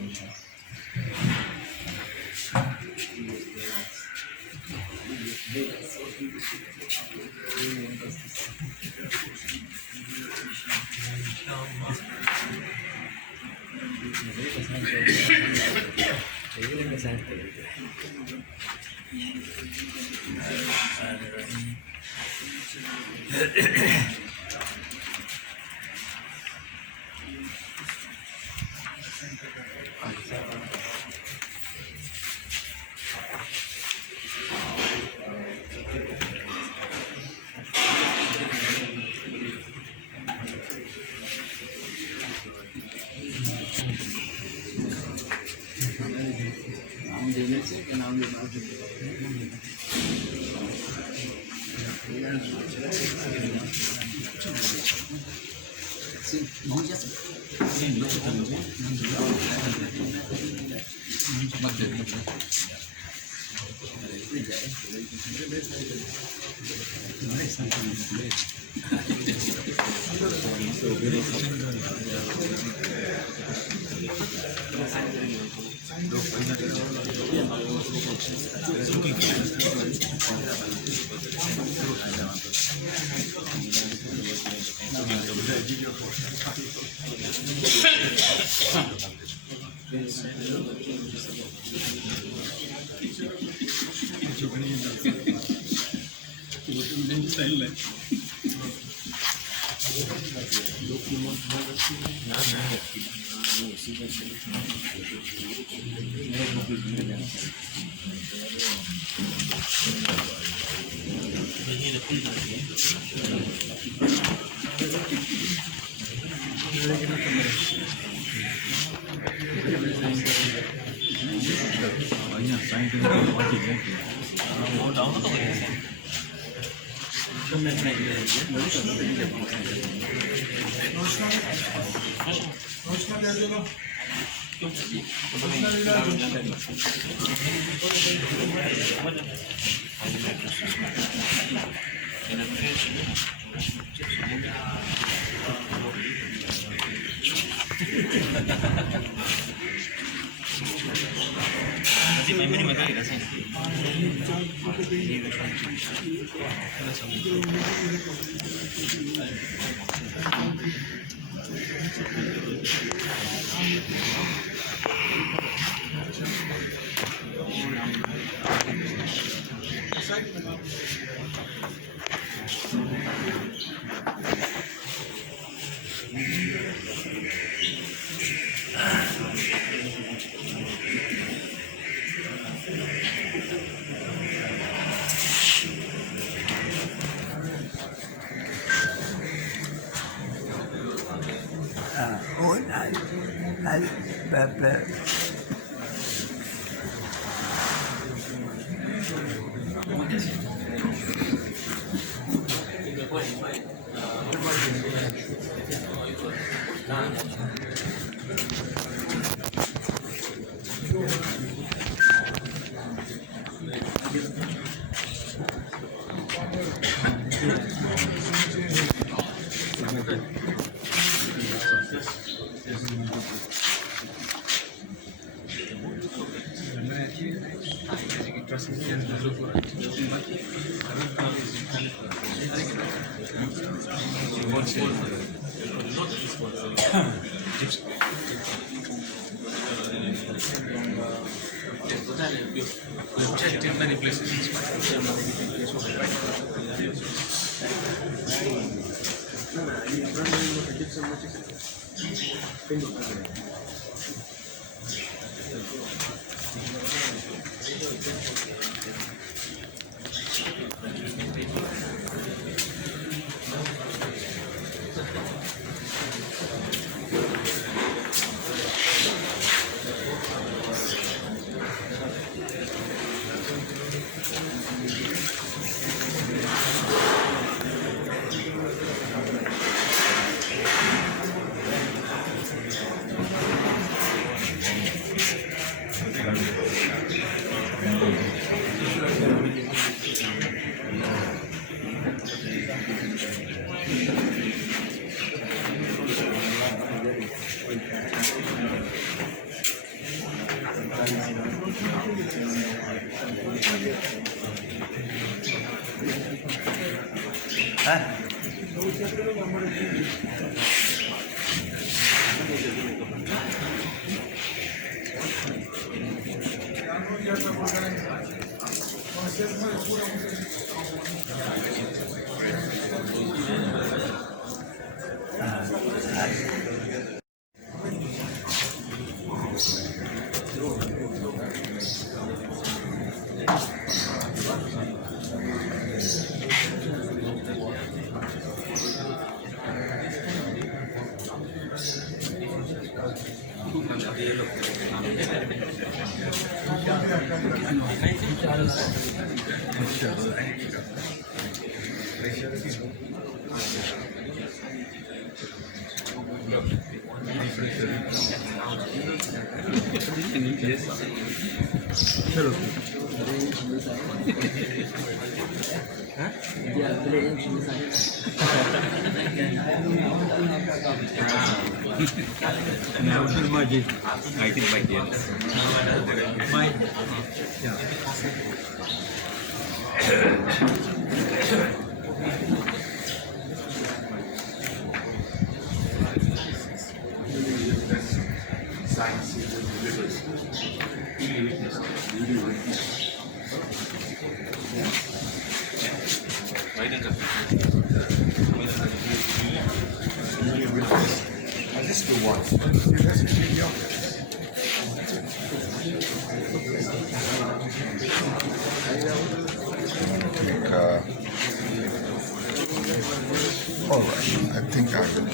All right, I think I will.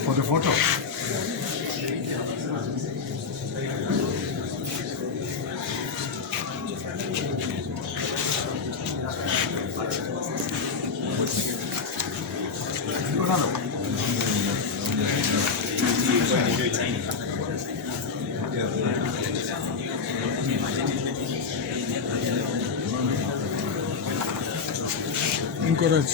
For the photo. No. encourage.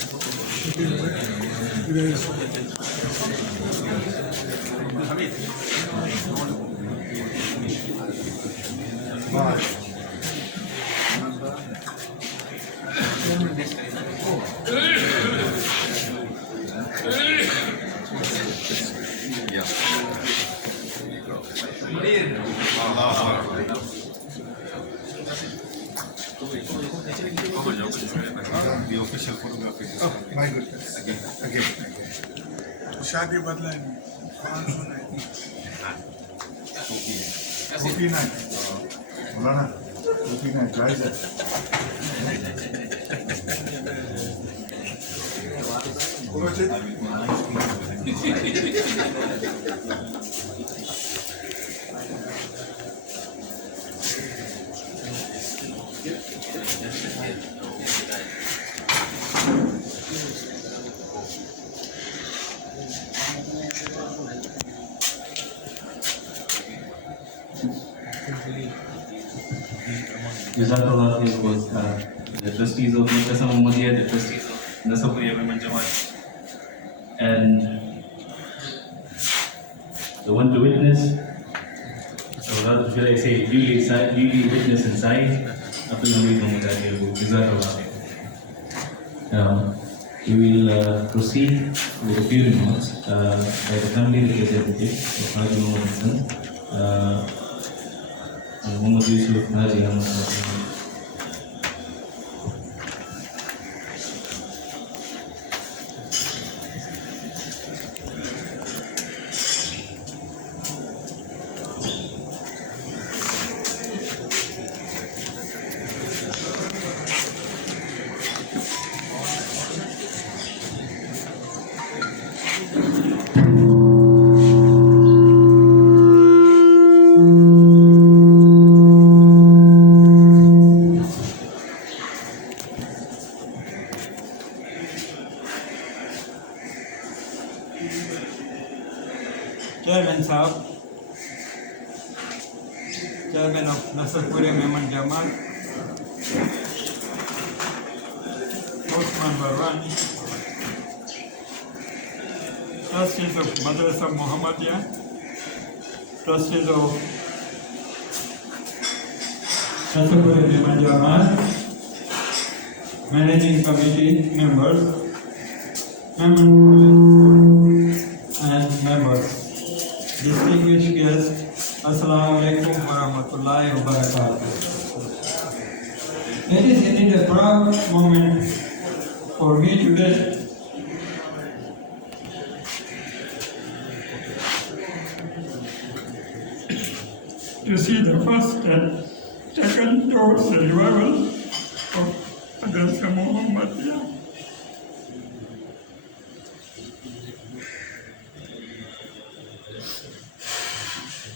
The official photography. Oh my goodness. Again. शादी बदला है 49 बोला ना 49 price है Jazakallah khair was the trustees of Madressa Mohammediyya, the trustees of Nasaburiya Women Jamaat, and the one to witness, or rather should I say, duly witness and sign, Abdul Hamid Mohammediyya MoU. Jazakallah khair. Now, we will proceed with a few remarks by the family representative of Haji Muhammad Hassan, Muhammad Yusuf Haji Ahmad. Chairman Saab, Chairman of Nasaburiya Women Jamaat, Osman Barwani, trustees of Madressa Mohammediyya, trustees of Nasaburiya Women Jamaat, managing committee members, and members. Distinguished guests, Assalamu alaikum wa rahmatullahi wa barakatuh. It is indeed a proud moment for me today to see the first and second towards the revival of Madressa Mohammediyya.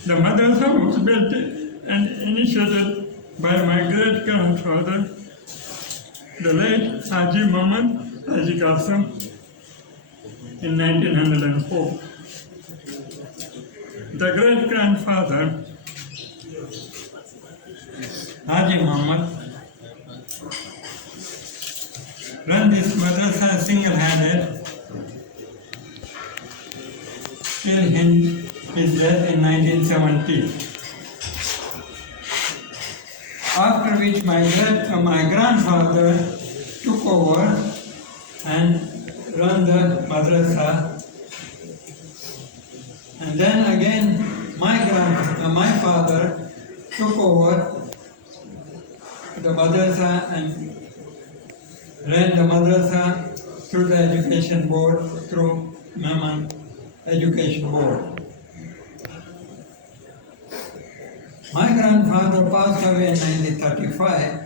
The madrasa was built and initiated by my great-grandfather, the late Haji Muhammad Haji Qasim, in 1904. The great-grandfather, Haji Muhammad, ran this madrasa single-handed till his death in 1917. After which my grandfather took over and ran the madrasa, and then again my father took over the madrasa and ran the madrasa through the education board, through Mehman Education Board. My grandfather passed away in 1935,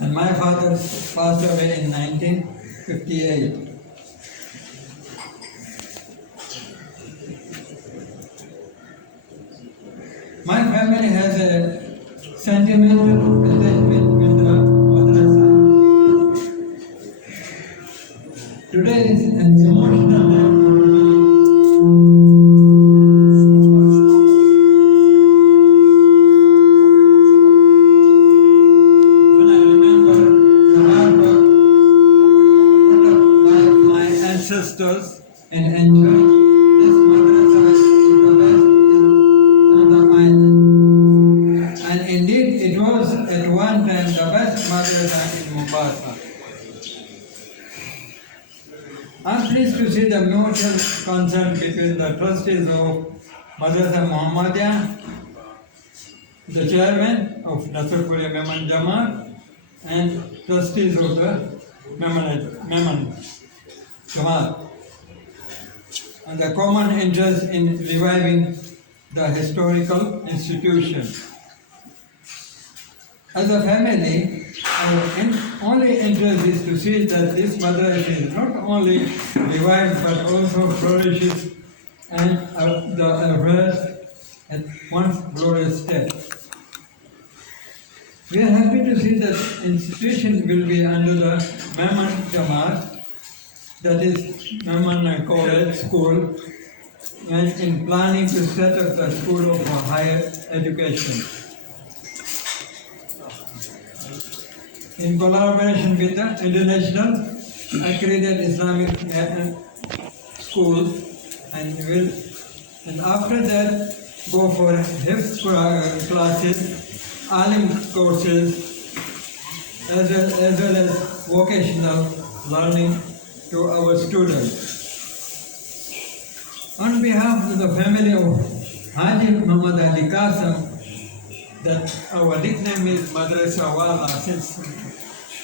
and my father passed away in 1958. My family has a sentimental attachment with the madrasa. Today is an emotional day for me. When I remember want and the best madrasa in Mombasa. I'm pleased to see the mutual concern between the trustees of Madressa Mohammediyya, the chairman of Nasrullah Memon Jamaat, and trustees of the Memon Jamaat, and the common interest in reviving the historical institution. As a family, our only interest is to see that this madrasa is not only revived but also flourishes and the affairs at one glorious step. We are happy to see that institution will be under the Memon Jamaat, that is Memon College School, and in planning to set up the School of Higher Education. In collaboration with the International Accredited Islamic School, and after that go for Hifz classes, Alim courses, as well as vocational learning to our students. On behalf of the family of Haji Muhammad Ali Qasim, that our nickname is Madressa Wala since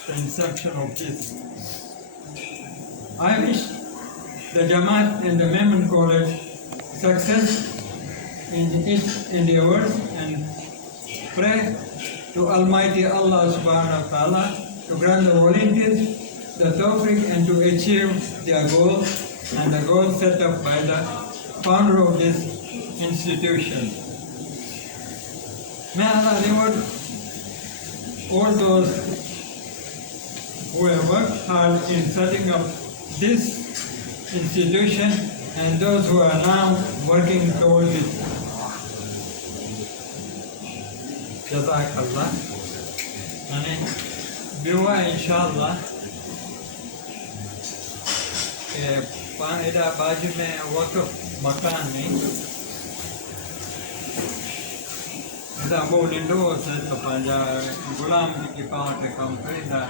the inception of this. I wish the Jamaat and the Memon College success in its endeavors and pray to Almighty Allah subhanahu wa ta'ala to grant the volunteers the tawfiq and to achieve their goals and the goals set up by the founder of this institution. May Allah reward all those who have worked hard in setting up this institution and those who are now working towards it. Jazakallah. And Biwa inshallah. इधर बाजू में वक़्फ़ मकान में इधर वो निंडो से तो पंजा गुलाम जी की पाँव पे काम करेगा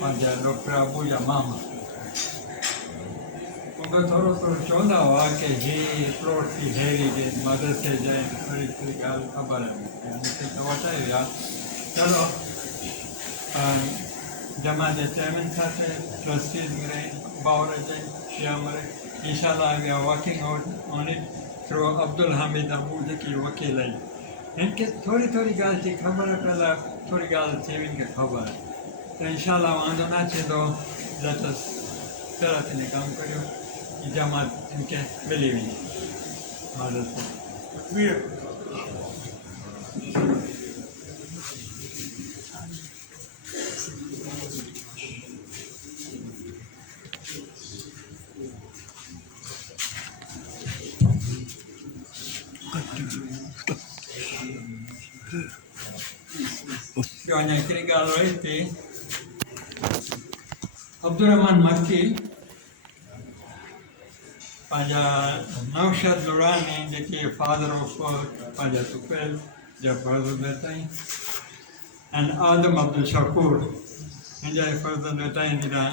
पंजा डॉक्टर अबू या मामा उनको थोड़ा चौंधा हुआ कि जी प्लॉट की हेरी के मदद से जाए थोड़ी गाल खबर है तो बताइए यार चलो जमात चेयरमैन साहब ट्रस्टीज मेरे Inshallah, we are working out on it through Abdul Hamid Abu की वकील इनके थोड़ी थोड़ी गाल थी खबर है पहला थोड़ी गाल थी इनके खबर है तो इंशाल्लाह वहाँ तो ना चाहिए तो लेटस तरह से काम करो जमात इनके मिली हुई मदद से जो अनेकरी गाल रही थी अब्दुर्रहमान मक्की पंजा नौशद दुरानी जेके फादर ऑफ पंजा तुफेल जब फर्जन रहता है एंड आदम अब्दुल शकूर मुझे फर्जन रहता है निरा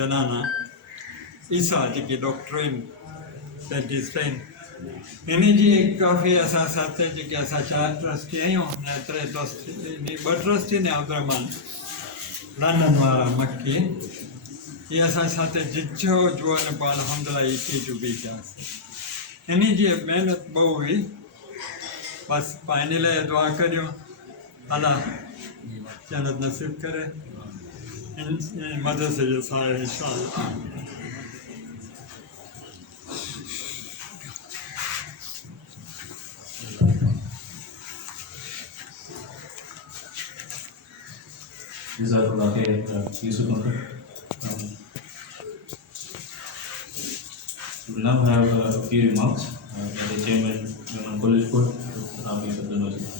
जनाना ईसा जेके डॉक्टरीन डेंटिस्ट्रीन इन्हीं जी काफ़ी ऐसा साथ है जेके ऐसा चार ट्रस्टी आहियूं ने टे ट्रस्टी ॿ ट्रस्टी ने अब्दुर्रहमान लंडन वारा मक्की ये ऐसा साथ जिज्जो जो ने पाल अल्हम्दुलिल्लाह इतनी जो भी क्या इन्हीं जी मेहनत बहु हुई बस पाने ले दुआ करियो अल्लाह जन्नत नसीब करे इन मदद से जो सारे इंशाअल्लाह Jazakallah khair, Yusuf Uncle. We will now have a few remarks by the chairman of the College Board, Dr. Amir Abdul Wazir.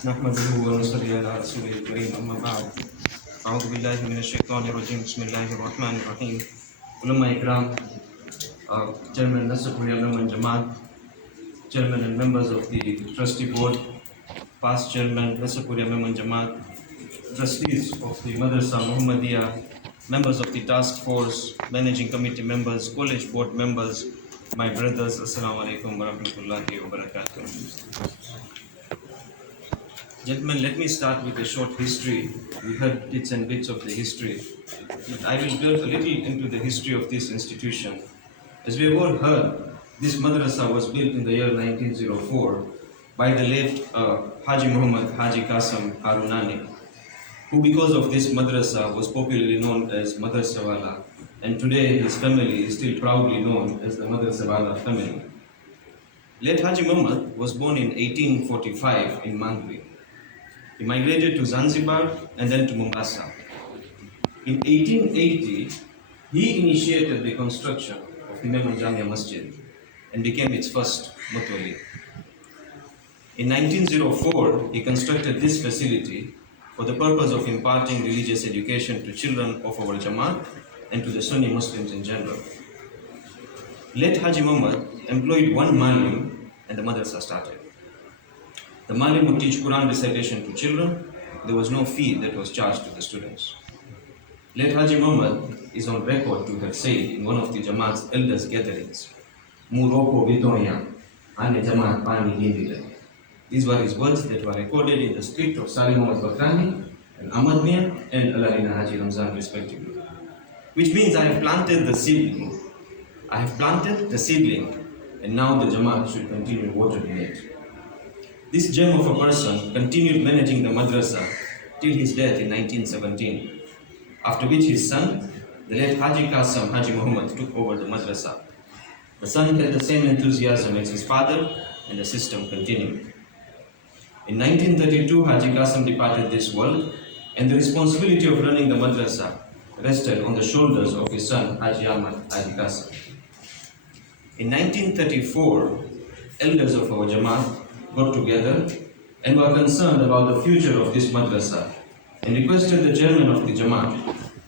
نحمده ونصلي على رسوله الكريم أما بعد أعوذ بالله من الشيطان الرجيم بسم الله الرحمن الرحيم Ulama Ikram, Chairman Nasrullah Ulama Jamaat, Chairman and members of the Trustee Board, past Chairman Nasrullah Ulama Jamaat, Trustees of the Madressa Mohammediyya, members of the Task Force, Managing Committee members, College Board members, my brothers, Assalamu alaikum wa rahmatullahi wa barakatuh. Gentlemen, let me start with a short history. We heard bits and bits of the history, but I will delve a little into the history of this institution. As we have all heard, this madrasa was built in the year 1904 by the late Haji Muhammad Haji Qasim Harunani, who because of this madrasa was popularly known as Madressa Wala, and today his family is still proudly known as the Madressa Wala family. Late Haji Muhammad was born in 1845 in Mangwi. He migrated to Zanzibar and then to Mombasa. In 1880, he initiated the construction of Imam Jamia Masjid and became its first mutawalli. In 1904, he constructed this facility for the purpose of imparting religious education to children of our Jamaat and to the Sunni Muslims in general. Late Haji Muhammad employed one malim and the madrasa started. The malim would teach Quran recitation to children. There was no fee that was charged to the students. Late Haji Muhammad is on record to have said in one of the Jamaat's elders' gatherings, Muroko Vitonya, Ane Jamaat Pani Gindile. These were his words that were recorded in the script of Salim Muhammad Bakrani and Ahmad Mian and Alarina Haji Ramzan respectively. Which means I have planted the seedling. I have planted the seedling, and now the Jamaat should continue watering it. This gem of a person continued managing the madrasa till his death in 1917, after which his son, the late Haji Qasim Haji Muhammad, took over the madrasa. The son had the same enthusiasm as his father, and the system continued. In 1932, Haji Qasim departed this world, and the responsibility of running the madrasa rested on the shoulders of his son, Haji Ahmad Haji Qasim. In 1934, elders of our Jamaat got together and were concerned about the future of this madrasa and requested the chairman of the Jamaat,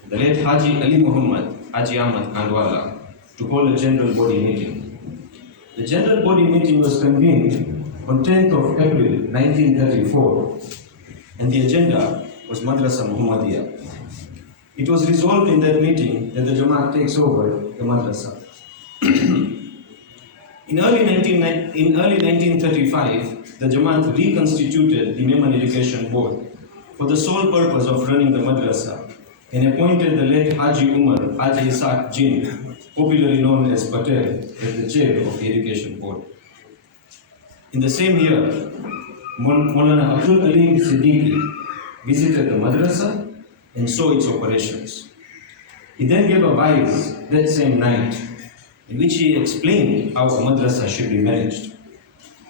the late Haji Ali Muhammad Haji Ahmad Khandwala, to hold a general body meeting. The general body meeting was convened on 10th of April 1934, and the agenda was Madressa Mohammediyya. It was resolved in that meeting that the Jamaat takes over the madrasa. In early 1935, the Jamaat reconstituted the Memon Education Board for the sole purpose of running the madrasa and appointed the late Haji Umar Haji Isaac Jin, popularly known as Patel, as the chair of the Education Board. In the same year, Maulana Abdul Alim Siddiqui visited the madrasa and saw its operations. He then gave a wise that same night, in which he explained how a madrasa should be managed.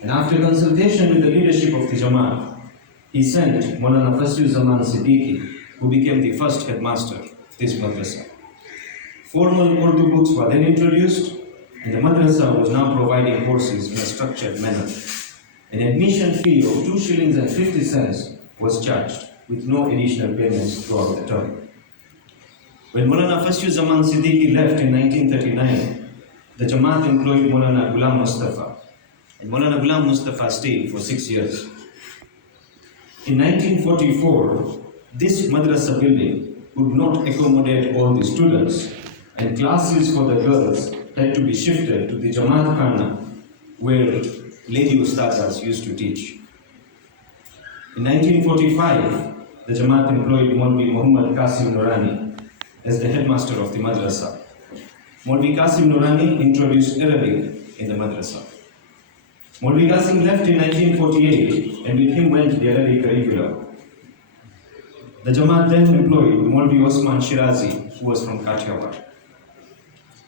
And after consultation with the leadership of the Jamaat, he sent Maulana Fazlur Zaman Siddiqui, who became the first headmaster of this madrasa. Formal Urdu books were then introduced, and the madrasa was now providing courses in a structured manner. An admission fee of 2 shillings and 50 cents was charged, with no additional payments throughout the term. When Maulana Fazlur Zaman Siddiqui left in 1939, the Jamaat employed Maulana Ghulam Mustafa, and Maulana Ghulam Mustafa stayed for 6 years. In 1944, this madrasa building could not accommodate all the students, and classes for the girls had to be shifted to the Jamaat Khana, where lady ustadas used to teach. In 1945, the Jamaat employed Maulvi Muhammad Qasim Nurani as the headmaster of the madrasa. Maulvi Qasim Nurani introduced Arabic in the madrasa. Maulvi Qasim left in 1948, and with him went the Arabic curriculum. The Jamaat then employed Maulvi Osman Shirazi, who was from Kathiawar.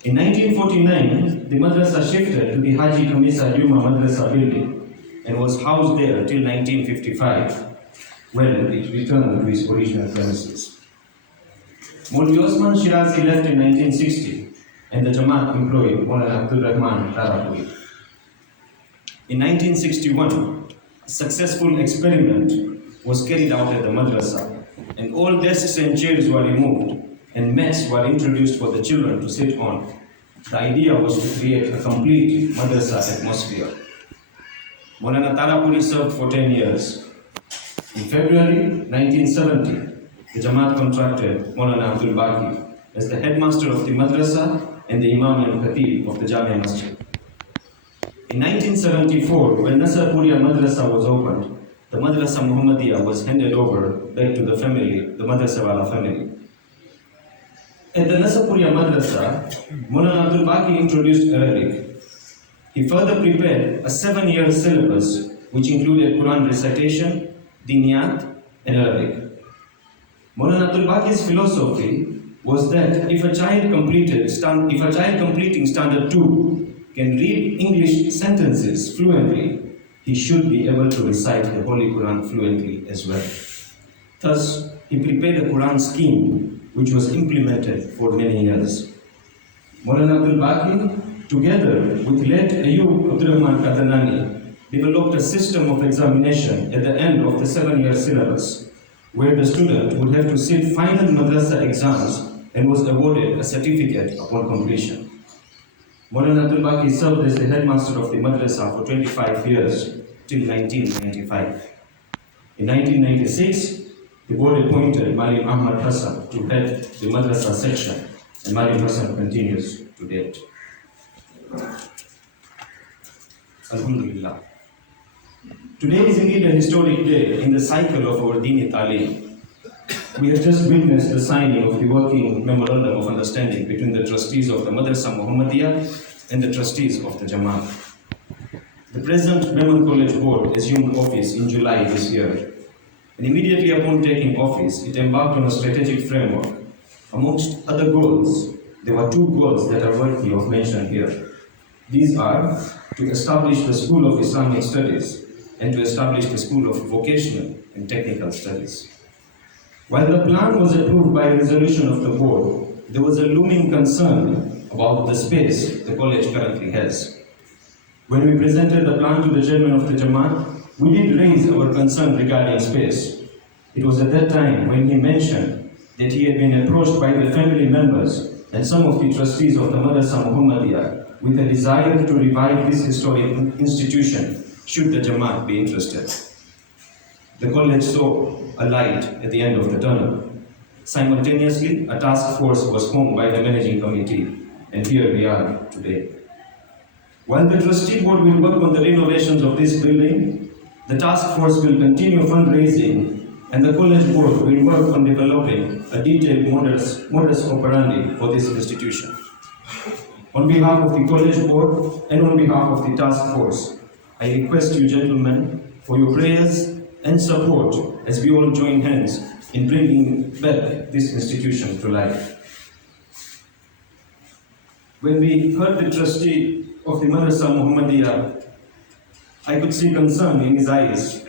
In 1949, the madrasa shifted to the Haji Kamisa Juma Madrasa building and was housed there till 1955, when it returned to its original premises. Maulvi Osman Shirazi left in 1960, and the Jamaat employed Maulana Abdul Rahman Tarapuri. In 1961, a successful experiment was carried out at the madrasa, and all desks and chairs were removed, and mats were introduced for the children to sit on. The idea was to create a complete madrasa atmosphere. Maulana Tarapuri served for 10 years. In February 1970, the Jamaat contracted Maulana Abdul Baqi as the headmaster of the madrasa and the Imam and Khatib of the Jamia Masjid. In 1974, when Nasarpuriya Madrasa was opened, the Madressa Mohammediyya was handed over back to the family, the Madrasa Wala family. At the Nasarpuriya Madrasa, Maulana Abdul Baqi introduced Arabic. He further prepared a 7-year syllabus which included Quran recitation, Diniyat, and Arabic. Maulana Abdul Baqi's philosophy was that if a child completing standard 2 can read English sentences fluently, he should be able to recite the Holy Quran fluently as well. Thus, he prepared a Quran scheme which was implemented for many years. Maulana Abdul Baqi, together with late Ayub Abdurrahman Qadanani, developed a system of examination at the end of the 7-year syllabus, where the student would have to sit final madrasa exams and was awarded a certificate upon completion. Maulana Abdul Baqi served as the headmaster of the madrasa for 25 years till 1995. In 1996, the board appointed Malim Ahmad Hassan to head the madrasa section, and Malim Hassan continues to date. Alhamdulillah. Today is indeed a historic day in the cycle of our Dini Talim. We have just witnessed the signing of the working memorandum of understanding between the trustees of the Madressa Mohammediyya and the trustees of the Jamaat. The present Memon College Board assumed office in July this year, and immediately upon taking office, it embarked on a strategic framework. Amongst other goals, there were 2 goals that are worthy of mention here. These are to establish the School of Islamic Studies and to establish the School of Vocational and Technical Studies. While the plan was approved by a resolution of the board, there was a looming concern about the space the college currently has. When we presented the plan to the chairman of the Jamaat, we did raise our concern regarding space. It was at that time when he mentioned that he had been approached by the family members and some of the trustees of the Madressa Mohammediyya with a desire to revive this historic institution should the Jamaat be interested. The college saw a light at the end of the tunnel. Simultaneously, a task force was formed by the managing committee, and here we are today. While the trustee board will work on the renovations of this building, the task force will continue fundraising, and the college board will work on developing a detailed modus operandi for this institution. On behalf of the college board and on behalf of the task force, I request you gentlemen for your prayers and support as we all join hands in bringing back this institution to life. When we heard the trustee of the Madressa Mohammediyya, I could see concern in his eyes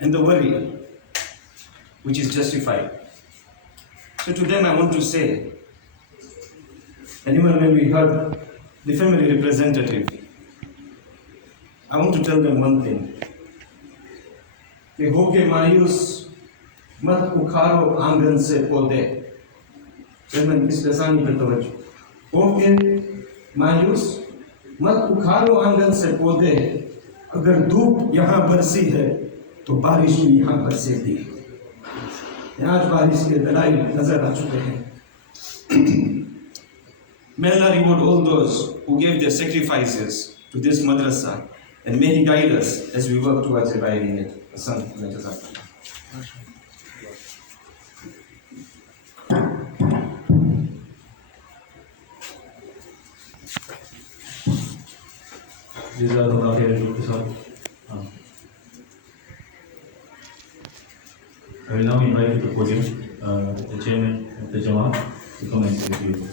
and the worry, which is justified. So to them I want to say, and even when we heard the family representative, I want to tell them one thing. कि होके मायूस मत उखाड़ो आंगन से पौधे। Chairman इस लसानी पर तवज्जो। होके मायूस मत उखाड़ो आंगन से पौधे। अगर धूप यहाँ बरसी है तो बारिश भी यहाँ बरसेगी। आज बारिश के दलाइल नजर आ चुके हैं। May Allah reward all those who gave their sacrifices to this madrasa, and may He guide us as we work towards reviving it. I will now invite to the podium the chairman of the Jamaat to come and speak to you.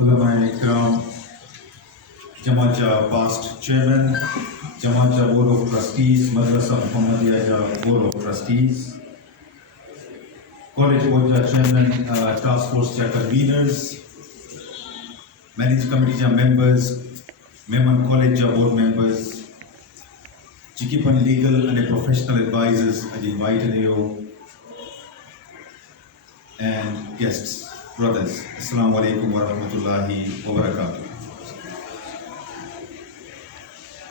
Ulama Ikram, Jamaat past chairman, Jamaat board of trustees, Madressa Mohammediyya board of trustees, college board chairman, task force conveners, management committee members, Memon college board members, Chikipan legal and professional advisors, I invited you, and guests, brothers. Assalamu alaikum wa rahmatullahi wa barakatuh.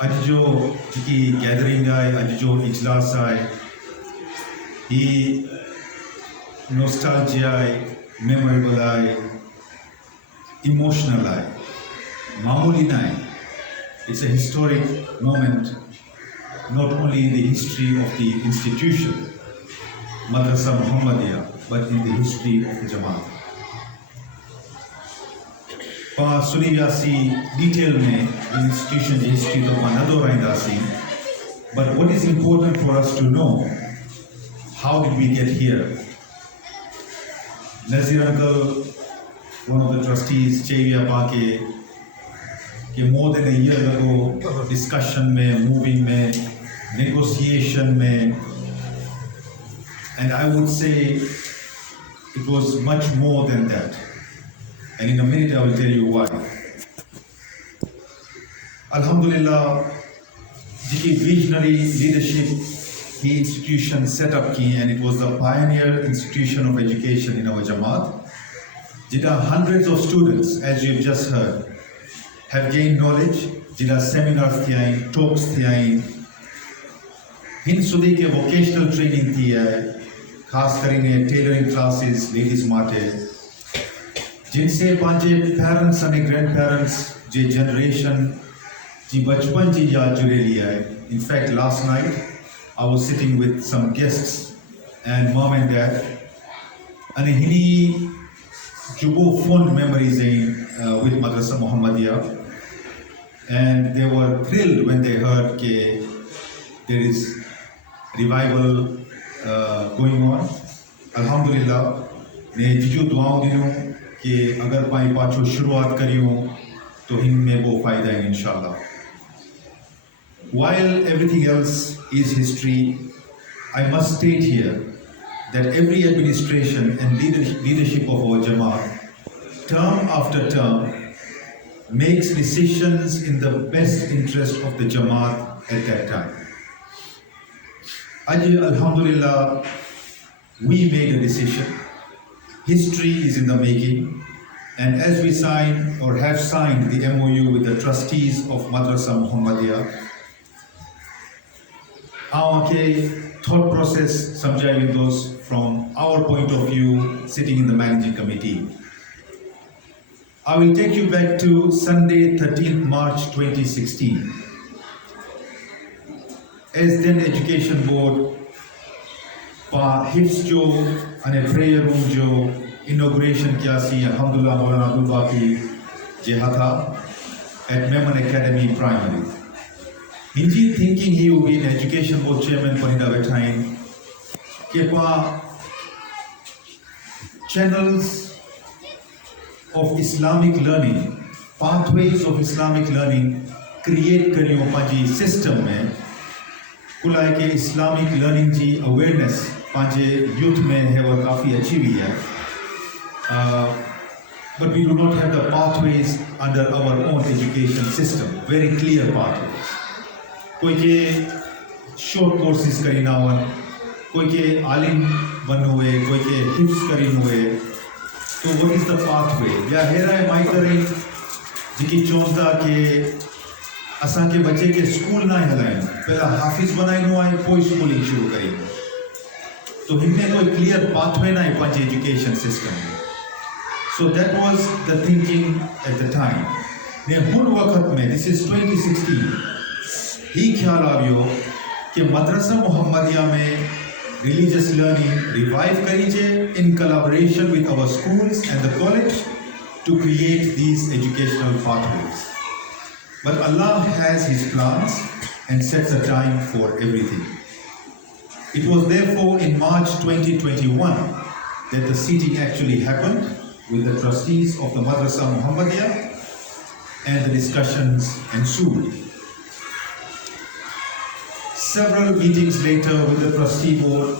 आज जो की gathering आए, आज जो इजलास आए, ये nostalgia आए, मेमोरेबल आए, इमोशनल आए, मामूली ना आए. It's a historic moment, not only in the history of the institution, Madressa Mohammediyya, but in the history of the Jamaat. Pa Sunivasi detail में institution history तो manado राइंदासी, but what is important for us to know, how did we get here? Nazir uncle, one of the trustees, Cheviya Pake, कि more than a year ago, discussion में, moving में, negotiation में, and I would say it was much more than that. And in a minute I will tell you why. Alhamdulillah, the visionary leadership the institution set up ki, and it was the pioneer institution of education in our Jamaat. Jida hundreds of students, as you have just heard, have gained knowledge. Jida seminars thiyain, talks thiyain, hin sudi ke vocational training thiya, khas karine tailoring classes, ladies mate. जिनसे पांचे parents and grandparents J generation जी बचपन जी याद जुड़े लिया है. In fact, last night I was sitting with some guests and mom and dad, and hini jubo fond memories with Madressa Mohammediyya, and they were thrilled when they heard that there is revival going on. Alhamdulillah, मैं जिजू दुआओं दिनों कि अगर पाई पाछो शुरुआत करियो तो इनमें वो फायदा है इंशाल्लाह. While everything else is history, I must state here that every administration and leadership of our Jamaat, term after term, makes decisions in the best interest of the Jamaat at that time. Ajay, alhamdulillah, we made a decision. History is in the making, and as we sign or have signed the MoU with the trustees of Madressa Mohammediyya, our thought process samjhai those from our point of view sitting in the managing committee. I will take you back to Sunday 13th March 2016. As then Education Board pa hifz jo and prayer room jo inauguration kiya si alhamdulillah Maulana Abdul Baqi jeha tha at Memon Academy Primary. Hinji thinking he would be an education board chairman for the time ke pa channels of Islamic learning, pathways of Islamic learning create kariyo panji system mein kulai ke Islamic learning ji awareness panche youth mein hai wo kafi achhi bhi hai, but we do not have the pathways under our own education system, very clear pathways. Koi ke short courses karina wan, koi ke alim banu hue, koi ke hifz karin hue. So what is the pathway? Ya hera hai maitari jiki chonta ke असां के बच्चे के school ना हलाएं, पहला हाफिज बनाइनो आए पोइ schooling शुरू करी. तो हिन्ने कोई क्लियर पाथवे ना है पंच एजुकेशन सिस्टम में. So that was the thinking at the time. ने हुन वक्त में, this is 2016, ही ख्याल आवियो कि मदरसा मोहम्मदिया में religious learning revive करीजे in collaboration with our schools and the college to create these educational pathways. But Allah has His plans and sets a time for everything. It was therefore in March 2021 that the seating actually happened, with the trustees of the Madressa Mohammediyya, and the discussions ensued. Several meetings later with the trustee board,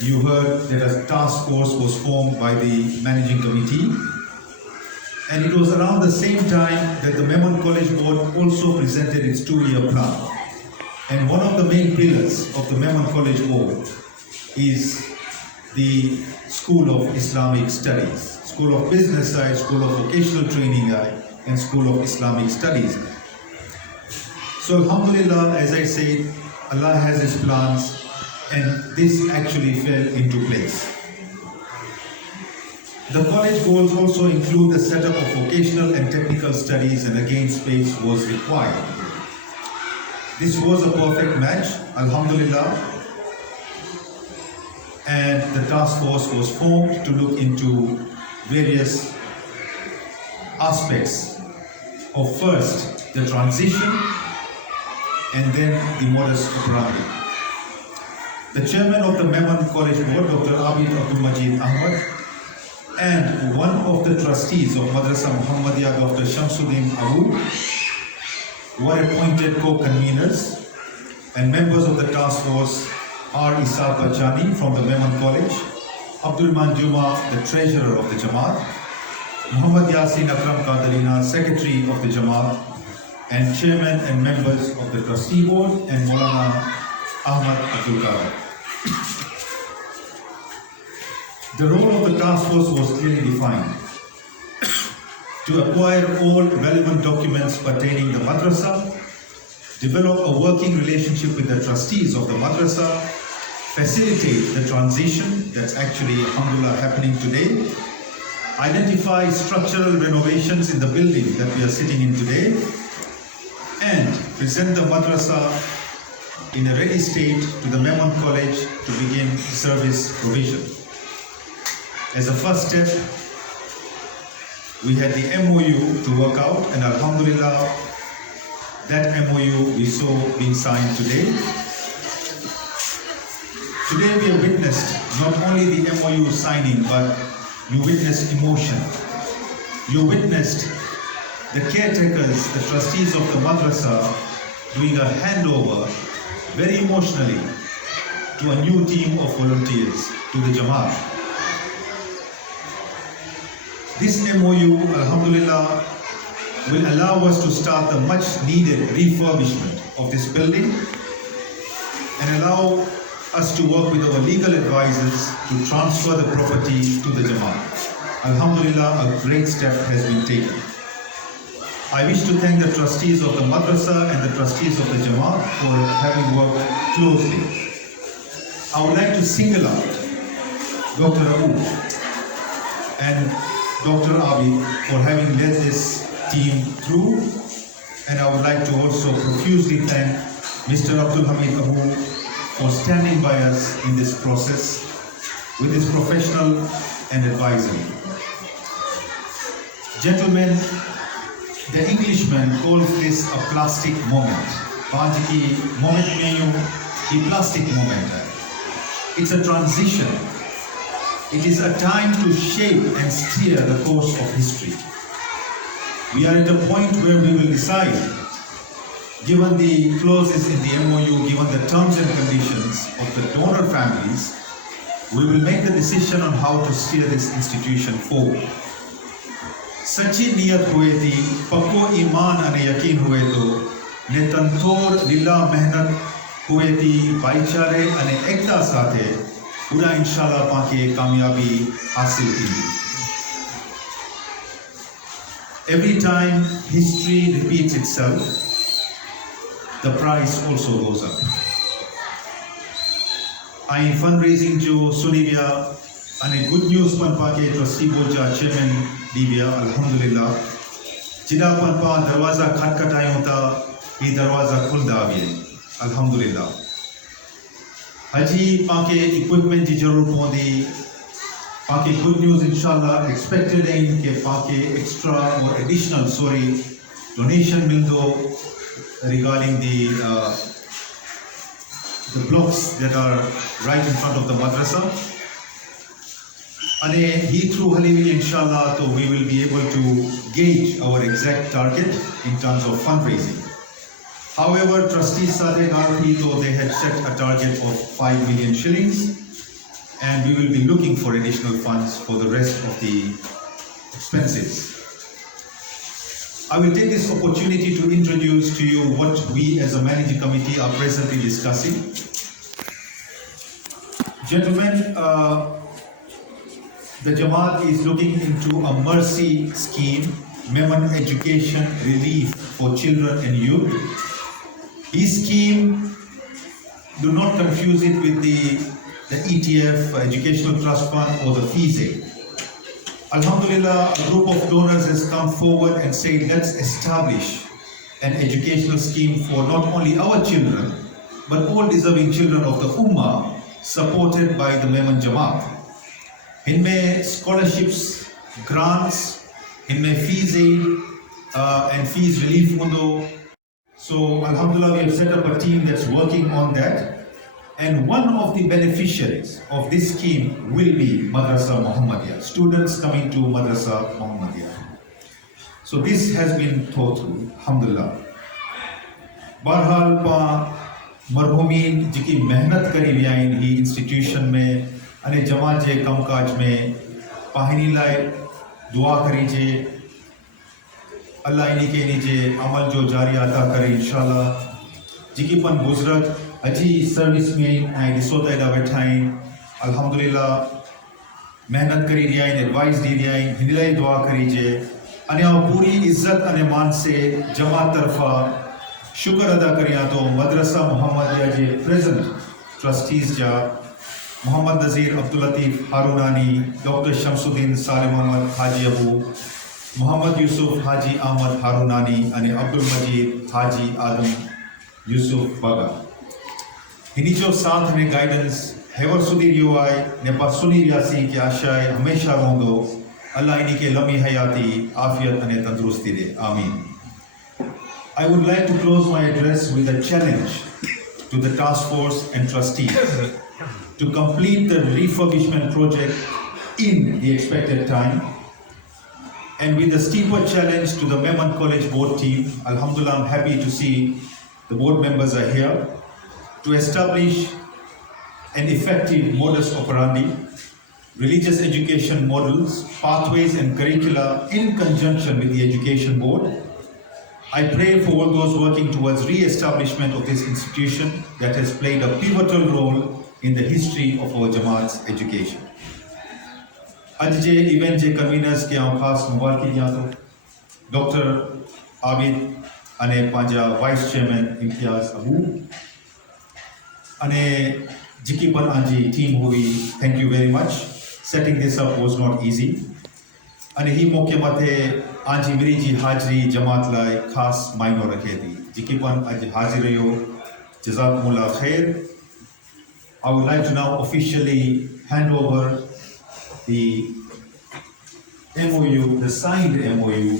you heard that a task force was formed by the managing committee, and it was around the same time that the Memon College Board also presented its 2-year plan. And one of the main pillars of the Memon College Board is the School of Islamic Studies, School of Business side, School of Vocational Training and School of Islamic Studies. So Alhamdulillah, as I said, Allah has His plans, and this actually fell into place. The college goals also include the setup of vocational and technical studies, and again space was required. This was a perfect match, Alhamdulillah, and the task force was formed to look into various aspects of first the transition and then the modus operandi. The chairman of the Memon College Board, Dr. Abid Abdul Majid Ahmad, and one of the trustees of Madressa Mohammediyya, Dr. Shamsuddin Abu, were appointed co-conveners, and members of the task force are Isaac Bachani from the Memon College, Abdul Manjuma, the treasurer of the Jamaat, Muhammad Yasin Akram Qadarina, secretary of the Jamaat, and chairman and members of the trustee board, and Maulana Ahmad Abdul Qadir. The role of the task force was clearly defined: to acquire all relevant documents pertaining to the madrasa, develop a working relationship with the trustees of the madrasa, facilitate the transition that's actually, alhamdulillah, happening today, identify structural renovations in the building that we are sitting in today, and present the madrasa in a ready state to the Memon College to begin service provision. As a first step, we had the MoU to work out, and alhamdulillah, that MoU we saw being signed today. Today we have witnessed not only the MoU signing, but you witnessed emotion. You witnessed the caretakers, the trustees of the madrasa, doing a handover very emotionally to a new team of volunteers, to the Jamaat. This MoU, alhamdulillah, will allow us to start the much needed refurbishment of this building and allow us to work with our legal advisors to transfer the property to the Jamaat. Alhamdulillah, a great step has been taken. I wish to thank the trustees of the madrasa and the trustees of the Jamaat for having worked closely. I would like to single out Dr. Abu and Dr. Abi for having led this team through, and I would like to also profusely thank Mr. Abdul Hamid Abu for standing by us in this process with his professional and advisory. Gentlemen, the Englishman calls this a plastic moment. Plastic moment. It's a transition. It is a time to shape and steer the course of history. We are at a point where we will decide, given the clauses in the MoU, given the terms and conditions of the donor families, we will make the decision on how to steer this institution forward. सच्ची नियत हुए थी, पक्को ईमान अने यकीन हुए तो, ने तंतोर लीला मेहनत हुए थी, भाईचारे अने एकता साथे, पूरा इंशाल्लाह पाके कामयाबी हासिल की. Every time history repeats itself, the price also goes up. I fundraising jo Sunivia and good news pan paake trustee boja chairman divya alhamdulillah. Jida pan pa darwaza khatkatayo ta ye darwaza khulda aviye alhamdulillah. Haji paake equipment ji jarur pondi. Paake good news inshallah expected in ke paake extra or additional donation mildo regarding the blocks that are right in front of the madrasa. And he through Haliwi inshallah, so we will be able to gauge our exact target in terms of fundraising. However, trustees Sade Garthi, though they had set a target of 5 million shillings, and we will be looking for additional funds for the rest of the expenses. I will take this opportunity to introduce to you what we as a managing committee are presently discussing. Gentlemen, the Jamaat is looking into a mercy scheme, Memon Education Relief for Children and Youth. This scheme, do not confuse it with the ETF, Educational Trust Fund, or the FISE. Alhamdulillah, a group of donors has come forward and said, let's establish an educational scheme for not only our children, but all deserving children of the Ummah, supported by the Memon Jamaat. इनमें scholarships, grants, इनमें fees aid and fees relief हुंदो. So Alhamdulillah, we have set up a team that's working on that. And one of the beneficiaries of this scheme will be Madressa Mohammediyya, students coming to Madressa Mohammediyya. So this has been thought through, Alhamdulillah. बहरहाल मरहुमीन जिकी मेहनत करी विया ही institution में अने जमात जे कमकाज में पाहिनी लाए दुआ करीजे अल्लाह इनके नीचे अमल जो जारी अता करे इंशाल्लाह जिकी पन बुजुर्ग अजी सर्विस में ऐं ॾिसो त एॾा वेठा आहिनि अल्हम्दुलिल्लाह मेहनत करी रहिया आहिनि एडवाइस ॾेई रहिया आहिनि हिन लाइ दुआ करिजे अने पूरी इज़्ज़त अने मान से जमात तरफ़ा शुक्र अदा करियां तो मदरसा मोहम्मदिया जे प्रेजेंट ट्रस्टीज़ जा मोहम्मद नज़ीर अब्दुल लतीफ़ हारूनानी, डॉक्टर शमसुद्दीन सालिम मोहम्मद हाजी अबू, मोहम्मद यूसुफ हाजी अहमद हारूनानी अने अब्दुल मजीद हाजी आदम यूसुफ बगा हिनी जो साथ ने गाइडेंस हेवर सुधी रियो आहे ने परसुनी रियासी के आशाए हमेशा रहंदो अल्लाह इनी के लम्ही हयाती आफियत अने तंदुरुस्ती दे आमीन. I would like to close my address with a challenge to the task force and trustees to complete the refurbishment project in the expected time, and with a steeper challenge to the Memon College board team. Alhamdulillah, I'm happy to see the board members are here to establish an effective modus operandi, religious education models, pathways and curricula in conjunction with the education board. I pray for all those working towards re-establishment of this institution that has played a pivotal role in the history of our Jamaat's education. आज जे event जे कन्वीनर्स के आऊं खास मुबारकी ॾियां थो, doctor Abid अने पंहिंजा vice chairman इम्तियाज़ अबू अने जिकी पर आंजी टीम हुई, thank you very much. Setting this up was not easy अने ही मौके मथे आंजी मिरी जी हाज़री जमात लाइ खास मायनो रखे थी. जिकी पर अज हाज़िर रहियो, जज़ाकुमुल्लाह खैर. I would like to now officially hand over the MoU, the signed MoU,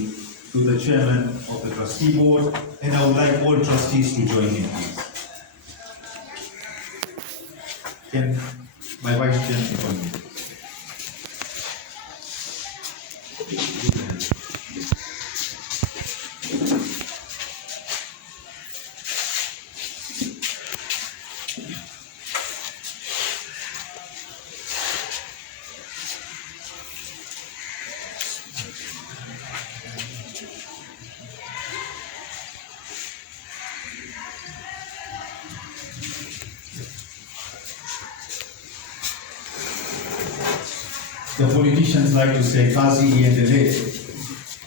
to the chairman of the trustee board, and I would like all trustees to join in, please. Can my vice chairman join me? The politicians like to say Kazi and delay.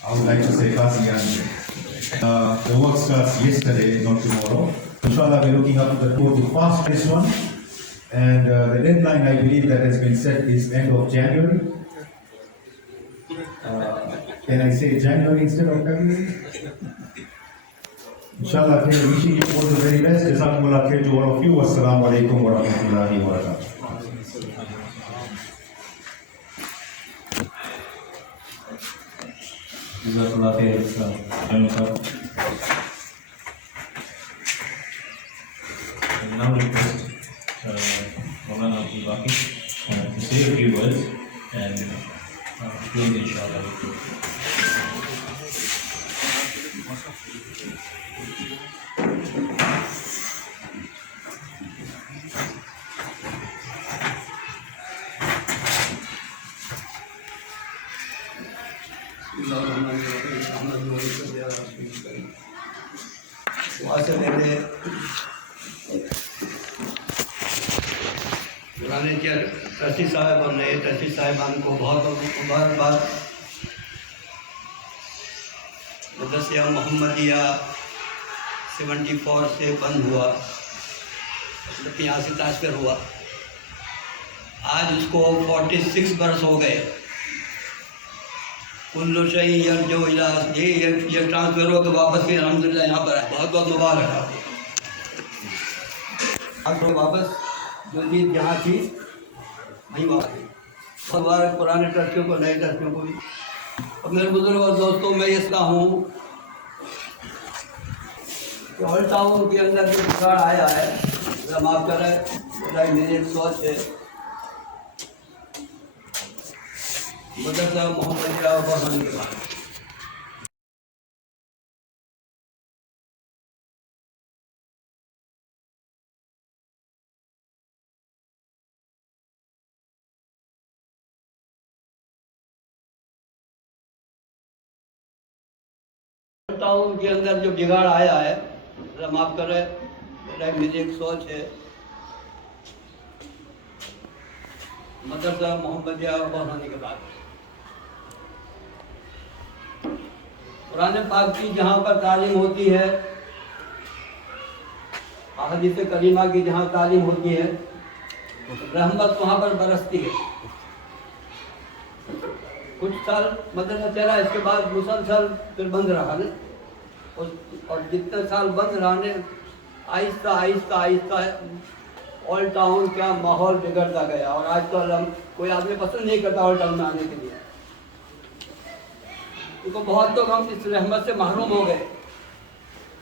I would like to say Kazi and the work starts yesterday, not tomorrow. Inshallah, we're looking up to the court to pass this one. And the deadline, I believe, that has been set is end of January. Can I say January instead of February? Inshallah, wishing you all the very best. Jazakumullah khair to all of you. Wassalamu alaikum wa rahmatullahi wa barakatuh. Jazakallah khair, and now request Maulana Abdul Waqif to say a few words and close inshallah with you. वहाँ से मैंने पुराने trustee साहब और नए trustee साहिबान को बहुत बहुत मुबारकबाद। मदरसा मोहम्मदिया 74 से बंद हुआ, मतलब यहाँ से ट्रांसफ़र हुआ। आज उसको 46 बरस हो गए। कुल्लु शई जो इलाज ये ट्रांसफ़र हो तो वापस फिर अल्हम्दुलिल्लाह यहाँ पर है। बहुत बहुत मुबारक है आपको। वापस जो चीज़ जहाँ थी वहीं वापस। बहुत मुबारक पुराने ट्रस्टियों को, नए ट्रस्टियों को भी। और मेरे बुजुर्ग और दोस्तों, मैं इसका हूँ कि ऑल टाउन के अंदर जो बिगाड़ आया है, माफ़ करें, मेरी एक सोच है। मदरसा मोहम्मदिया मोहम्मदiyya टाउन के अंदर जो बिगाड़ आया है, माफ़ करें, मेरी एक सोच है। मदरसा मोहम्मदिया मोहम्मदiyya के बाद कुरान पाक की जहाँ पर तालीम होती है, अहदीस करीमा की जहाँ तालीम होती है, रहमत वहाँ पर बरसती है। कुछ साल मदरसा चला, इसके बाद मुसलसल फिर बंद रहा ने, और जितने साल बंद रहा ने आहिस्ता आहिस्ता आहिस्ता ऑल टाउन का माहौल बिगड़ता गया। और आज तो कोई आदमी पसंद नहीं करता ऑल टाउन में आने के लिए, क्योंकि बहुत लोग हम इस रहमत से महरूम हो गए।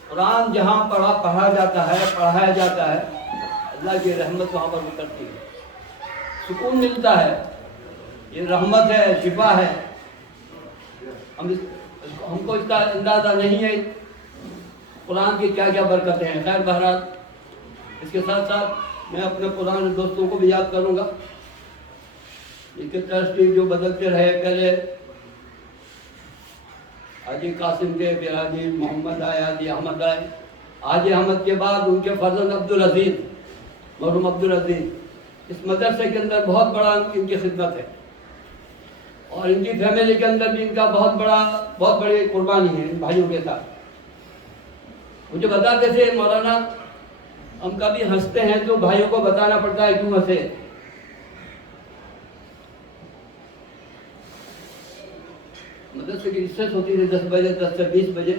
कुरान जहाँ पढ़ा जाता है, पढ़ाया जाता है, अल्लाह की रहमत वहाँ पर उतरती है, सुकून मिलता है। ये रहमत है, शिफा है। हमको इसका अंदाज़ा नहीं है कुरान की क्या क्या बरकतें हैं। खैर बहरहाल, इसके साथ साथ मैं अपने पुराने दोस्तों को भी याद करूँगा। इसके ट्रस्टी जो बदलते रहे, पहले हाजी कासिम के, फिर हाजी मोहम्मद आए, हाजी अहमद आए। हाजी अहमद के बाद उनके फर्जंद अब्दुल अजीज़, मरहूम अब्दुल अजीज़, इस मदरसे के अंदर बहुत बड़ा इनकी खिदमत है। और इनकी फैमिली के अंदर भी इनका बहुत बड़ी कुर्बानी है इन भाइयों के साथ। मुझे बताते थे मौलाना, हम कभी हंसते हैं तो भाइयों को बताना पड़ता है क्यों हंसे। मदरसे की रिसर्च होती थी 10 बजे, 10 से 20 बजे।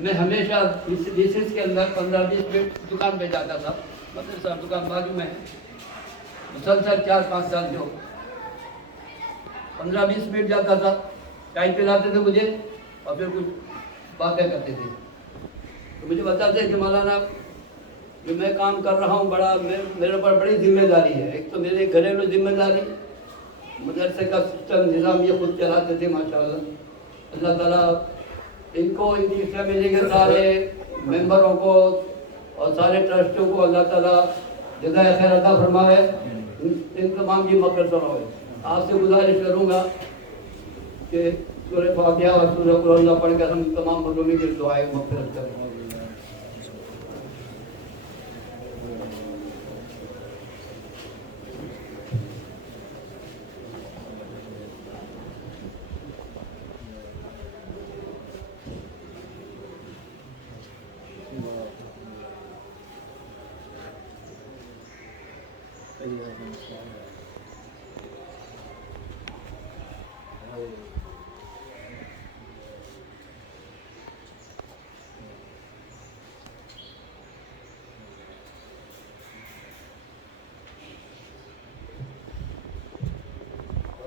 मैं हमेशा रिसर्च के अंदर 15-20 मिनट दुकान पे जाता था। मदरसा दुकान बाजू में, मुसलसल 4-5 साल जो 15-20 मिनट जाता था, चाय पिलाते थे मुझे और फिर कुछ बातें करते थे। तो मुझे बताते कि मौलाना, जो मैं काम कर रहा हूँ, मेरे ऊपर बड़ी जिम्मेदारी है। एक तो मेरी घरेलू जिम्मेदारी, मदरसे का सिस्टम निज़ाम ये खुद चलाते थे माशाल्लाह। अल्लाह ताला इनको, इनकी फैमिली के सारे मेंबरों को और सारे ट्रस्टियों को अल्लाह ताला जज़ाए खैर अता फरमाए, इन तमाम की मग़फ़िरत फरमाए। आपसे गुजारिश करूँगा कि सूरह फातिहा और सूरह कुल अल्लाह पढ़ कर हम तमाम मज़लूमीन की दुआएं मग़फ़िरत करें।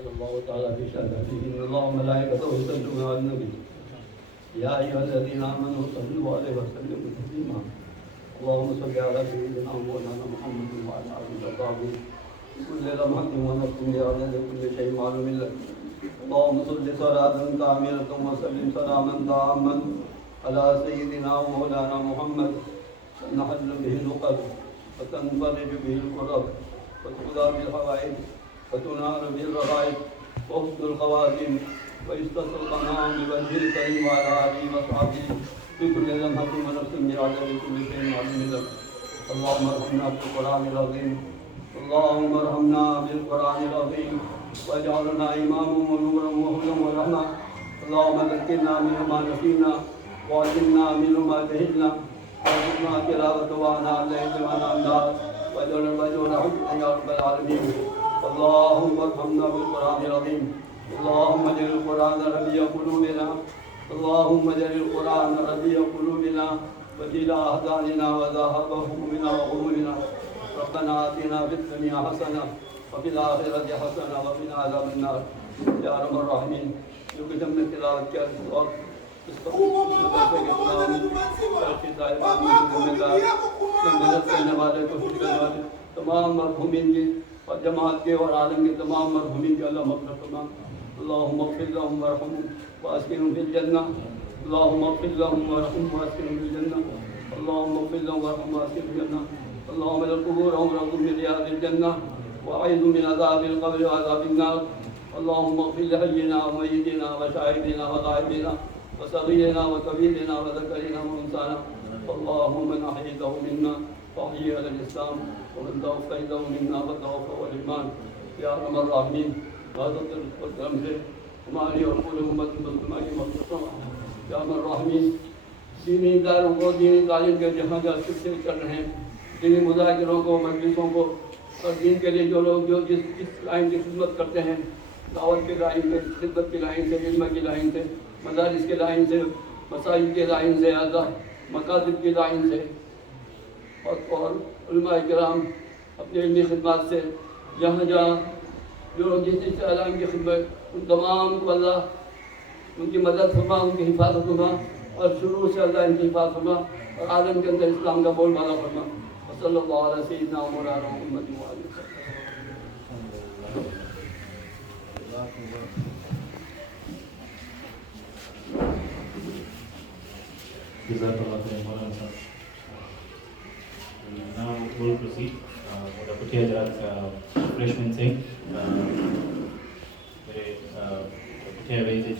अल्लाह ताला की शहादत अल्लाह मलाइकतहु युसल्लूना अलन नबी या अय्युहल्लज़ीना आमनू सल्लु अलैहि व सल्लिमू तस्लीमा अल्लाहुम्मा सल्लि अला सय्यिदिना मौलाना मुहम्मद व अला आलिहि व सहबिही كل لمحة ونفس بعدد كل شيء معلوم لك اللهم صل صلاة كاملة وسلم سلاما تاما على سيدنا ومولانا محمد نحل به العقد وتنفرج به الكرب وتقضى بالحوائج وتنال بالرغائب وحسن الخواتم ويستسقى الغمام بوجه الكريم وعلى آله وصحبه في كل لمحة ونفس بعدد كل شيء معلوم لك اللهم ارحمنا بالقرآن العظيم اللهم ارحمنا بالقرآن العظيم واجعلنا إماما ونورا وهدى ورحمة اللهم ذكرنا منه ما نسينا وعلمنا منه ما جهلنا وارزقنا تلاوته وأنا الليل وأنا النهار واجعل الرجل حجة يا رب العالمين اللهم ارحمنا بالقرآن العظيم اللهم اجعل القرآن ربيع قلوبنا اللهم اجعل القرآن ربيع قلوبنا وجلاء أحزاننا وذهاب همومنا وغمومنا ربنا آتنا في الدنيا حسنة وفي الآخرة حسنة وقنا عذاب النار يا أرحم الراحمين جو کہ ہم نے تلاوت کیا اس وقت اس پر محنت کرنے والے کوشش کرنے والے تمام مرحومین کی اور جماعت کے اور عالم کے تمام مرحومین کے اللہ مغفرت فرما اللهم اغفر لهم وارحمهم واسكنهم في الجنة اللهم اغفر لهم وارحمهم واسكنهم في الجنة اللهم اغفر لهم وارحمهم واسكنهم في الجنة اللهم اجعل قبورهم روضة من رياض الجنة وأعيذهم من عذاب القبر وعذاب النار اللهم اغفر لحينا وميتنا وشاهدنا وغائبنا وصغيرنا وكبيرنا وذكرنا وانثانا اللهم من احييته منا فاحيي على الاسلام ومن توفيته منا فتوفه الايمان يا ارحم الراحمين غاضب القدم سے ہماری اور پوری امت مسلمہ کی مغفرت یا ارحم الراحمین دینی اداروں کو دینی تعلیم کے جہاں جہاں سلسلے چل رہے ہیں دینی مذاکروں کو مجلسوں کو اور دین کے لیے جو لوگ جو جس لائن کی خدمت کرتے ہیں دعوت کے لائن سے خدمت کی لائن سے علم کی لائن سے مدارس کے لائن سے مساجد کے لائن سے اعلیٰ مکاتب کی لائن سے اور علماء کرام اپنی علمی خدمات سے جہاں جہاں جو جس سے علام کی خدمت ان تمام کو اللہ ان کی مدد فرما ان کی حفاظت فرما اور شروع سے اللہ ان کی حفاظت فرما اور عالم کے اندر اسلام کا بول بالا فرما صلی اللہ علیہ سیدنا مولانا محمد وعلیہ Now we'll proceed with the Putia Jarat's refreshment thing. The Putia Village